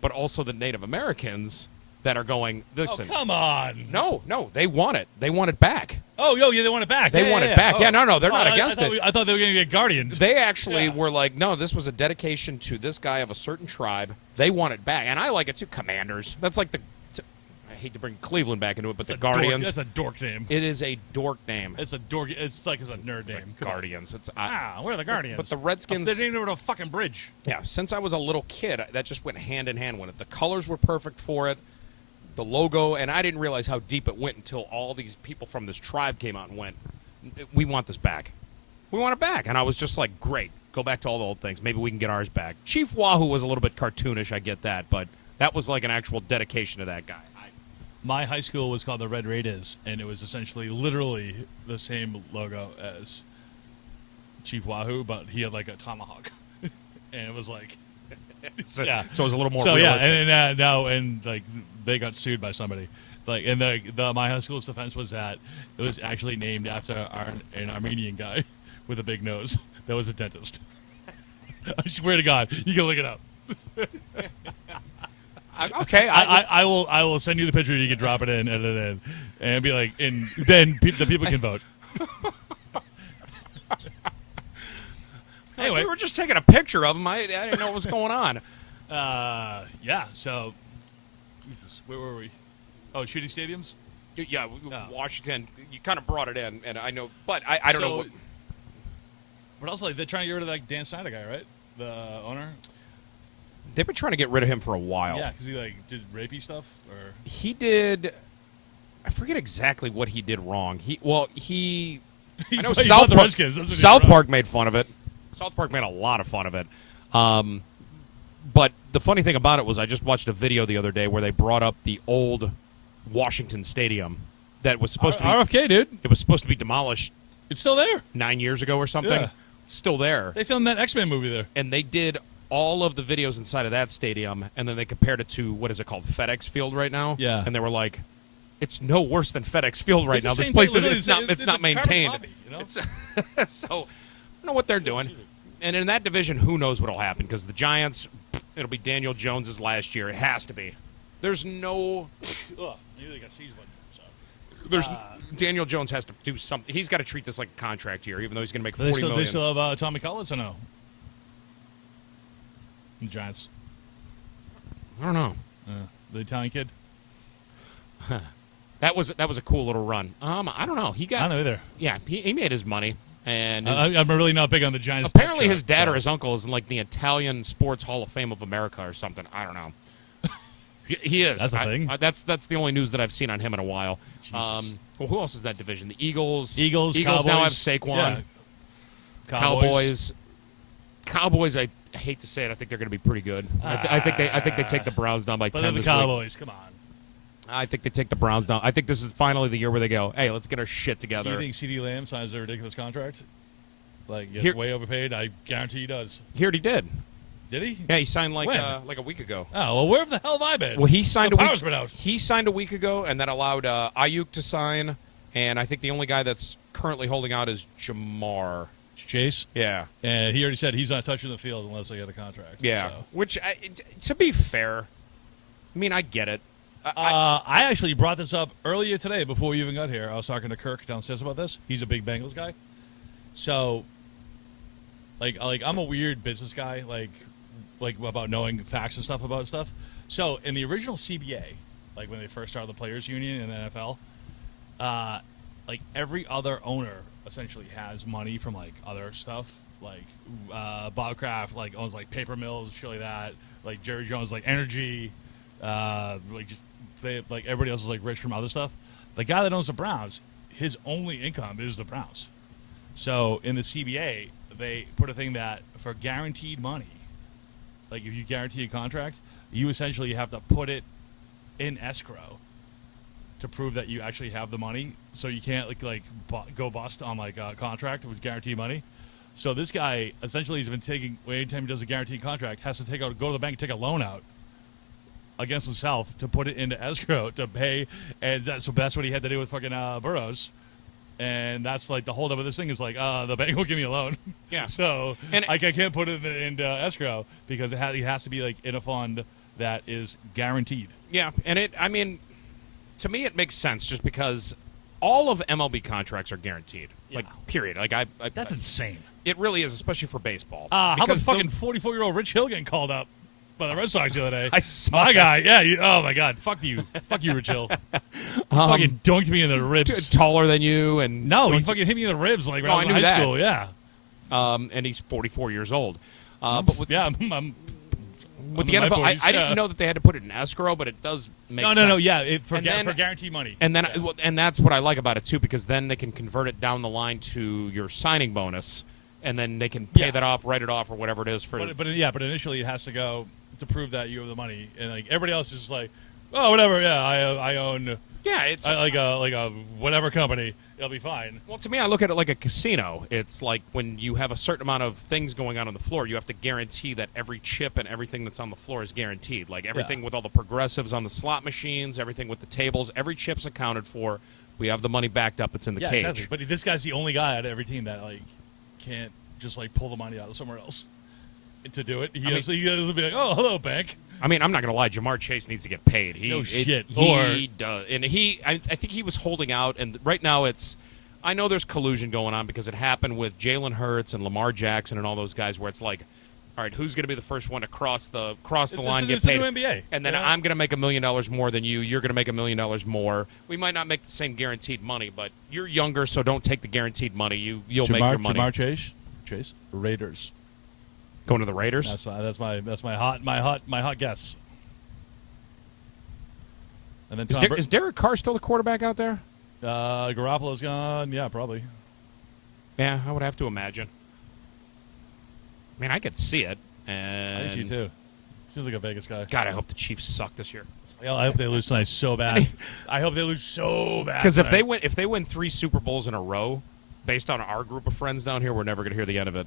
but also the Native Americans that are going, listen. Oh, come on. No, they want it. They want it back. Oh, yeah, they want it back. They want it back. Oh. Yeah, no, they're not against it. I thought they were going to get Guardians. They actually were like, no, this was a dedication to this guy of a certain tribe. They want it back. And I like it too. Commanders. That's like I hate to bring Cleveland back into it, but the Guardians. That's a dork name. It is a dork name. It's a dork. It's a nerd name. Guardians. We're the Guardians. But the Redskins. They didn't even have a fucking bridge. Yeah, since I was a little kid, that just went hand in hand with it. The colors were perfect for it. The logo, and I didn't realize how deep it went until all these people from this tribe came out and went, we want this back. We want it back. And I was just like, great. Go back to all the old things. Maybe we can get ours back. Chief Wahoo was a little bit cartoonish, I get that, but that was like an actual dedication to that guy. My high school was called the Red Raiders, and it was essentially literally the same logo as Chief Wahoo, but he had a tomahawk. And it was So it was a little more so realistic. Yeah, and they got sued by somebody. And my high school's defense was that it was actually named after an Armenian guy with a big nose that was a dentist. I swear to God, you can look it up. Okay, I will send you the picture. You can drop it in, edit it in, and be like, and then the people can vote. Anyway, we were just taking a picture of him. I didn't know what was going on. Yeah. So, Jesus, where were we? Oh, shooting stadiums. Yeah, Washington. You kind of brought it in, and I know, but I don't know. What, but also, they're trying to get rid of that Dan Snyder guy, right? The owner. They've been trying to get rid of him for a while. Yeah, because he did rapey stuff, or he did. I forget exactly what he did wrong. I know South Park made fun of it. South Park made a lot of fun of it. But the funny thing about it was I just watched a video the other day where they brought up the old Washington Stadium that was supposed to be RFK, dude. It was supposed to be demolished. It's still there. 9 years ago or something. Yeah. Still there. They filmed that X-Men movie there. And they did all of the videos inside of that stadium, and then they compared it to, what is it called, FedEx Field right now? Yeah. And they were like, it's no worse than FedEx Field right now. This place is not maintained. Copy, you know? So I don't know what they're doing. And in that division, who knows what'll happen? Because the Giants, it'll be Daniel Jones's last year. It has to be. There's no. Maybe they got seized one. So. Daniel Jones has to do something. He's got to treat this like a contract year, even though he's going to make $40 million. They still have Tommy Collins or no? The Giants. I don't know. The Italian kid. That was a cool little run. I don't know. I don't know either. Yeah, he made his money, and I'm really not big on the Giants. Apparently, his dad or his uncle is in the Italian Sports Hall of Fame of America or something. I don't know. He is. That's the thing. That's the only news that I've seen on him in a while. Well, who else is that division? The Eagles. Cowboys. Now have Saquon. Yeah. Cowboys. I hate to say it. I think they're going to be pretty good. I think they take the Browns down by 10 But this the week. Cowboys, come on. I think they take the Browns down. I think this is finally the year where they go, hey, let's get our shit together. Do you think CeeDee Lamb signs a ridiculous contract? Like, gets way overpaid? I guarantee he does. He already did. Did he? Yeah, he signed like When? like a week ago. Oh, well, where the hell have I been? Well, he signed the a week. power's been out. He signed a week ago, and that allowed Ayuk to sign. And I think the only guy that's currently holding out is Jamar. Chase? Yeah. And he already said he's not touching the field unless they get a contract. Yeah. So. Which, to be fair, I mean, I get it. I actually brought this up earlier today before we even got here. I was talking to Kirk downstairs about this. He's a big Bengals guy. So, like I'm a weird business guy, like about knowing facts and stuff about stuff. So, in the original CBA, like when they first started the Players Union in the NFL, like every other owner essentially has money from like other stuff. Like Bob Kraft like owns like paper mills, shit like that. Like Jerry Jones like energy. Like everybody else is like rich from other stuff. The guy that owns the Browns, his only income is the Browns. So in the CBA, they put a thing that for guaranteed money, like if you guarantee a contract, you essentially have to put it in escrow to prove that you actually have the money. So you can't go bust on like a contract with guaranteed money. So this guy essentially has been taking, anytime he does a guaranteed contract, has to go to the bank and take a loan out against himself to put it into escrow to pay, and that's what he had to do with fucking Burrows, and that's like the holdup of this thing is like the bank will give me a loan, Yeah. So And I can't put it into escrow because it has to be like in a fund that is guaranteed. Yeah, and I mean, to me it makes sense just because all of MLB contracts are guaranteed, like period. Like That's insane. It really is, especially for baseball. How about Because fucking 44-year-old Rich Hill getting called up by the Red Sox the other day? I saw my that. guy. Yeah. Oh my God. Fuck you, Rich Hill. Fucking doinked me in the ribs. taller than you, and No, he fucking hit me in the ribs like when I was in I knew high that. school. Yeah. And he's 44 years old. But But with, I'm with the in my NFL, 40s, I didn't know that they had to put it in escrow, but it does make sense. No. Yeah, for And then- guaranteed money. And then, Yeah. and that's what I like about it too, because then they can convert it down the line to your signing bonus, and then they can pay that off, write it off, or whatever it is for. But initially it has to go to prove that you have the money, and like everybody else is like, oh, whatever. Yeah, I own. Yeah, it's like a whatever company. It'll be fine. well, to me, I look at it like a casino. It's like when you have a certain amount of things going on the floor, you have to guarantee that every chip and everything that's on the floor is guaranteed. Like everything with all the progressives on the slot machines, everything with the tables, every chip's accounted for. We have the money backed up. It's in the cage. Exactly. But this guy's the only guy out of every team that like can't just like pull the money out of somewhere else to do it. He has to be like, oh, hello, bank. I mean, I'm not going to lie. Jamar Chase needs to get paid. Shit. He does. And I think he was holding out. And right now I know there's collusion going on because it happened with Jalen Hurts and Lamar Jackson and all those guys where it's like, all right, who's going to be the first one to cross the line and get paid? It's a new NBA. And then I'm going to make $1 million more than you. You're going to make $1 million more. We might not make the same guaranteed money, but you're younger, so don't take the guaranteed money. You'll make your money. Jamar Chase, Raiders. Going to the Raiders? That's my hot guess. And then Is Derek Carr still the quarterback out there? Garoppolo's gone. Yeah, probably. Yeah, I would have to imagine. I mean, I could see it. And I see it too. Seems like a Vegas guy. God, I hope the Chiefs suck this year. I hope they lose tonight so bad. I hope they lose so bad. Because if they win 3 Super Bowls in a row, based on our group of friends down here, we're never going to hear the end of it.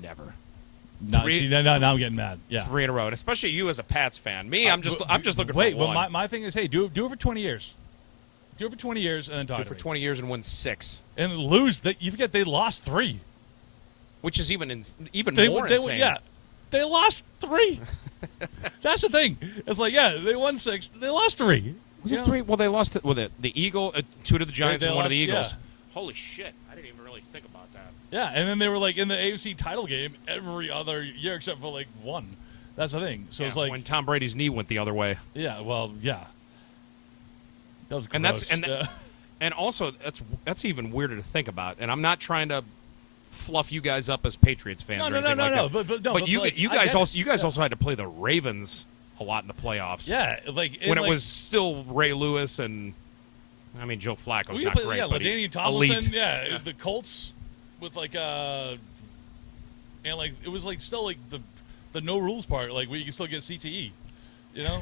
Never. Now I'm getting mad. Yeah, 3 in a row, and especially you as a Pats fan. Me, I'm just looking wait, for one. Well, my thing is, hey, do it for 20 years. Do it for 20 years and then talk Do it for 20 years and win 6, and lose. You forget they lost 3. which is even more they insane. Yeah, they lost 3. That's the thing. It's like, yeah, they won 6. They lost 3. Was it 3? Well, they lost it with the Eagle, 2 to the Giants, and 1 to the lost- Eagles. Holy shit! I didn't even really think about that. Yeah, and then they were like in the AFC title game every other year except for like 1. That's the thing. So it's like when Tom Brady's knee went the other way. yeah, well, yeah. That was gross. And and also that's even weirder to think about. And I'm not trying to fluff you guys up as Patriots fans or anything like that. But you guys also had to play the Ravens a lot in the playoffs. Yeah, when it was still Ray Lewis and I mean Joe Flacco's not great, but LaDainian Tomlinson, elite. yeah, the Colts with and like it was like still like the no rules part, like where you can still get CTE. You know?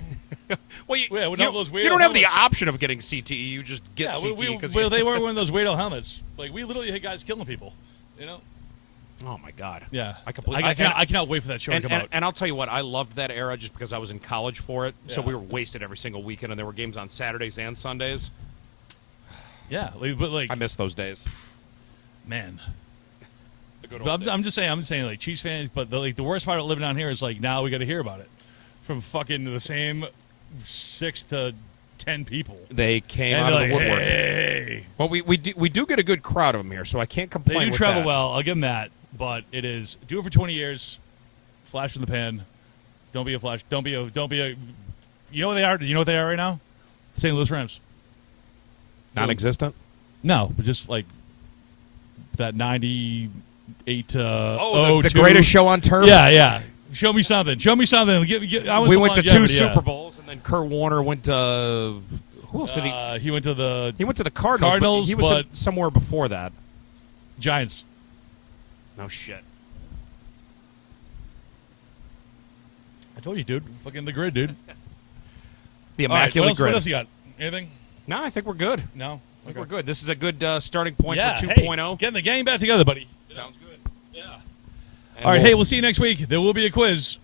Well, Yeah, with all those you weirdo don't have the helmets. option of getting CTE. You just get Yeah, CTE because well, they weren't wearing those weirdo helmets. Like, we literally had guys killing people. You know? Oh my God. Yeah. I completely. I cannot wait for that show to come out. And I'll tell you what, I loved that era just because I was in college for it. So Yeah. we were wasted every single weekend, and there were games on Saturdays and Sundays. Yeah, but like, I miss those days. man. The good But old I'm days. just saying, like, Chiefs fans. But the worst part of living down here is like now we got to hear about it from fucking the same 6 to 10 people. They came And out they're of the like, woodwork. hey. Well, we do get a good crowd of them here, so I can't They complain. do with travel that. well. I'll give them that. But it is do it for 20 years. Flash in the pan. Don't be a flash. Don't be a. You know what they are? You know what they are right now? St. Louis Rams. Non-existent. No, but just like that 98 to The 02. greatest show on turf. Yeah. Show me something. I want We some went to 2 longevity, yeah. Super Bowls, and then Kurt Warner went to. Who else did he? He went to the He went to the Cardinals. Cardinals, but he was but- somewhere before that. Giants. No shit. I told you, dude. Fucking the grid, dude. The All right, immaculate what grid. else you got? Anything? No, I think we're good. No. I think we're good. This is a good starting point Yeah. for Hey, 2.0. getting the gang back together, buddy. Sounds good. Yeah. And All right. Hey, we'll see you next week. There will be a quiz.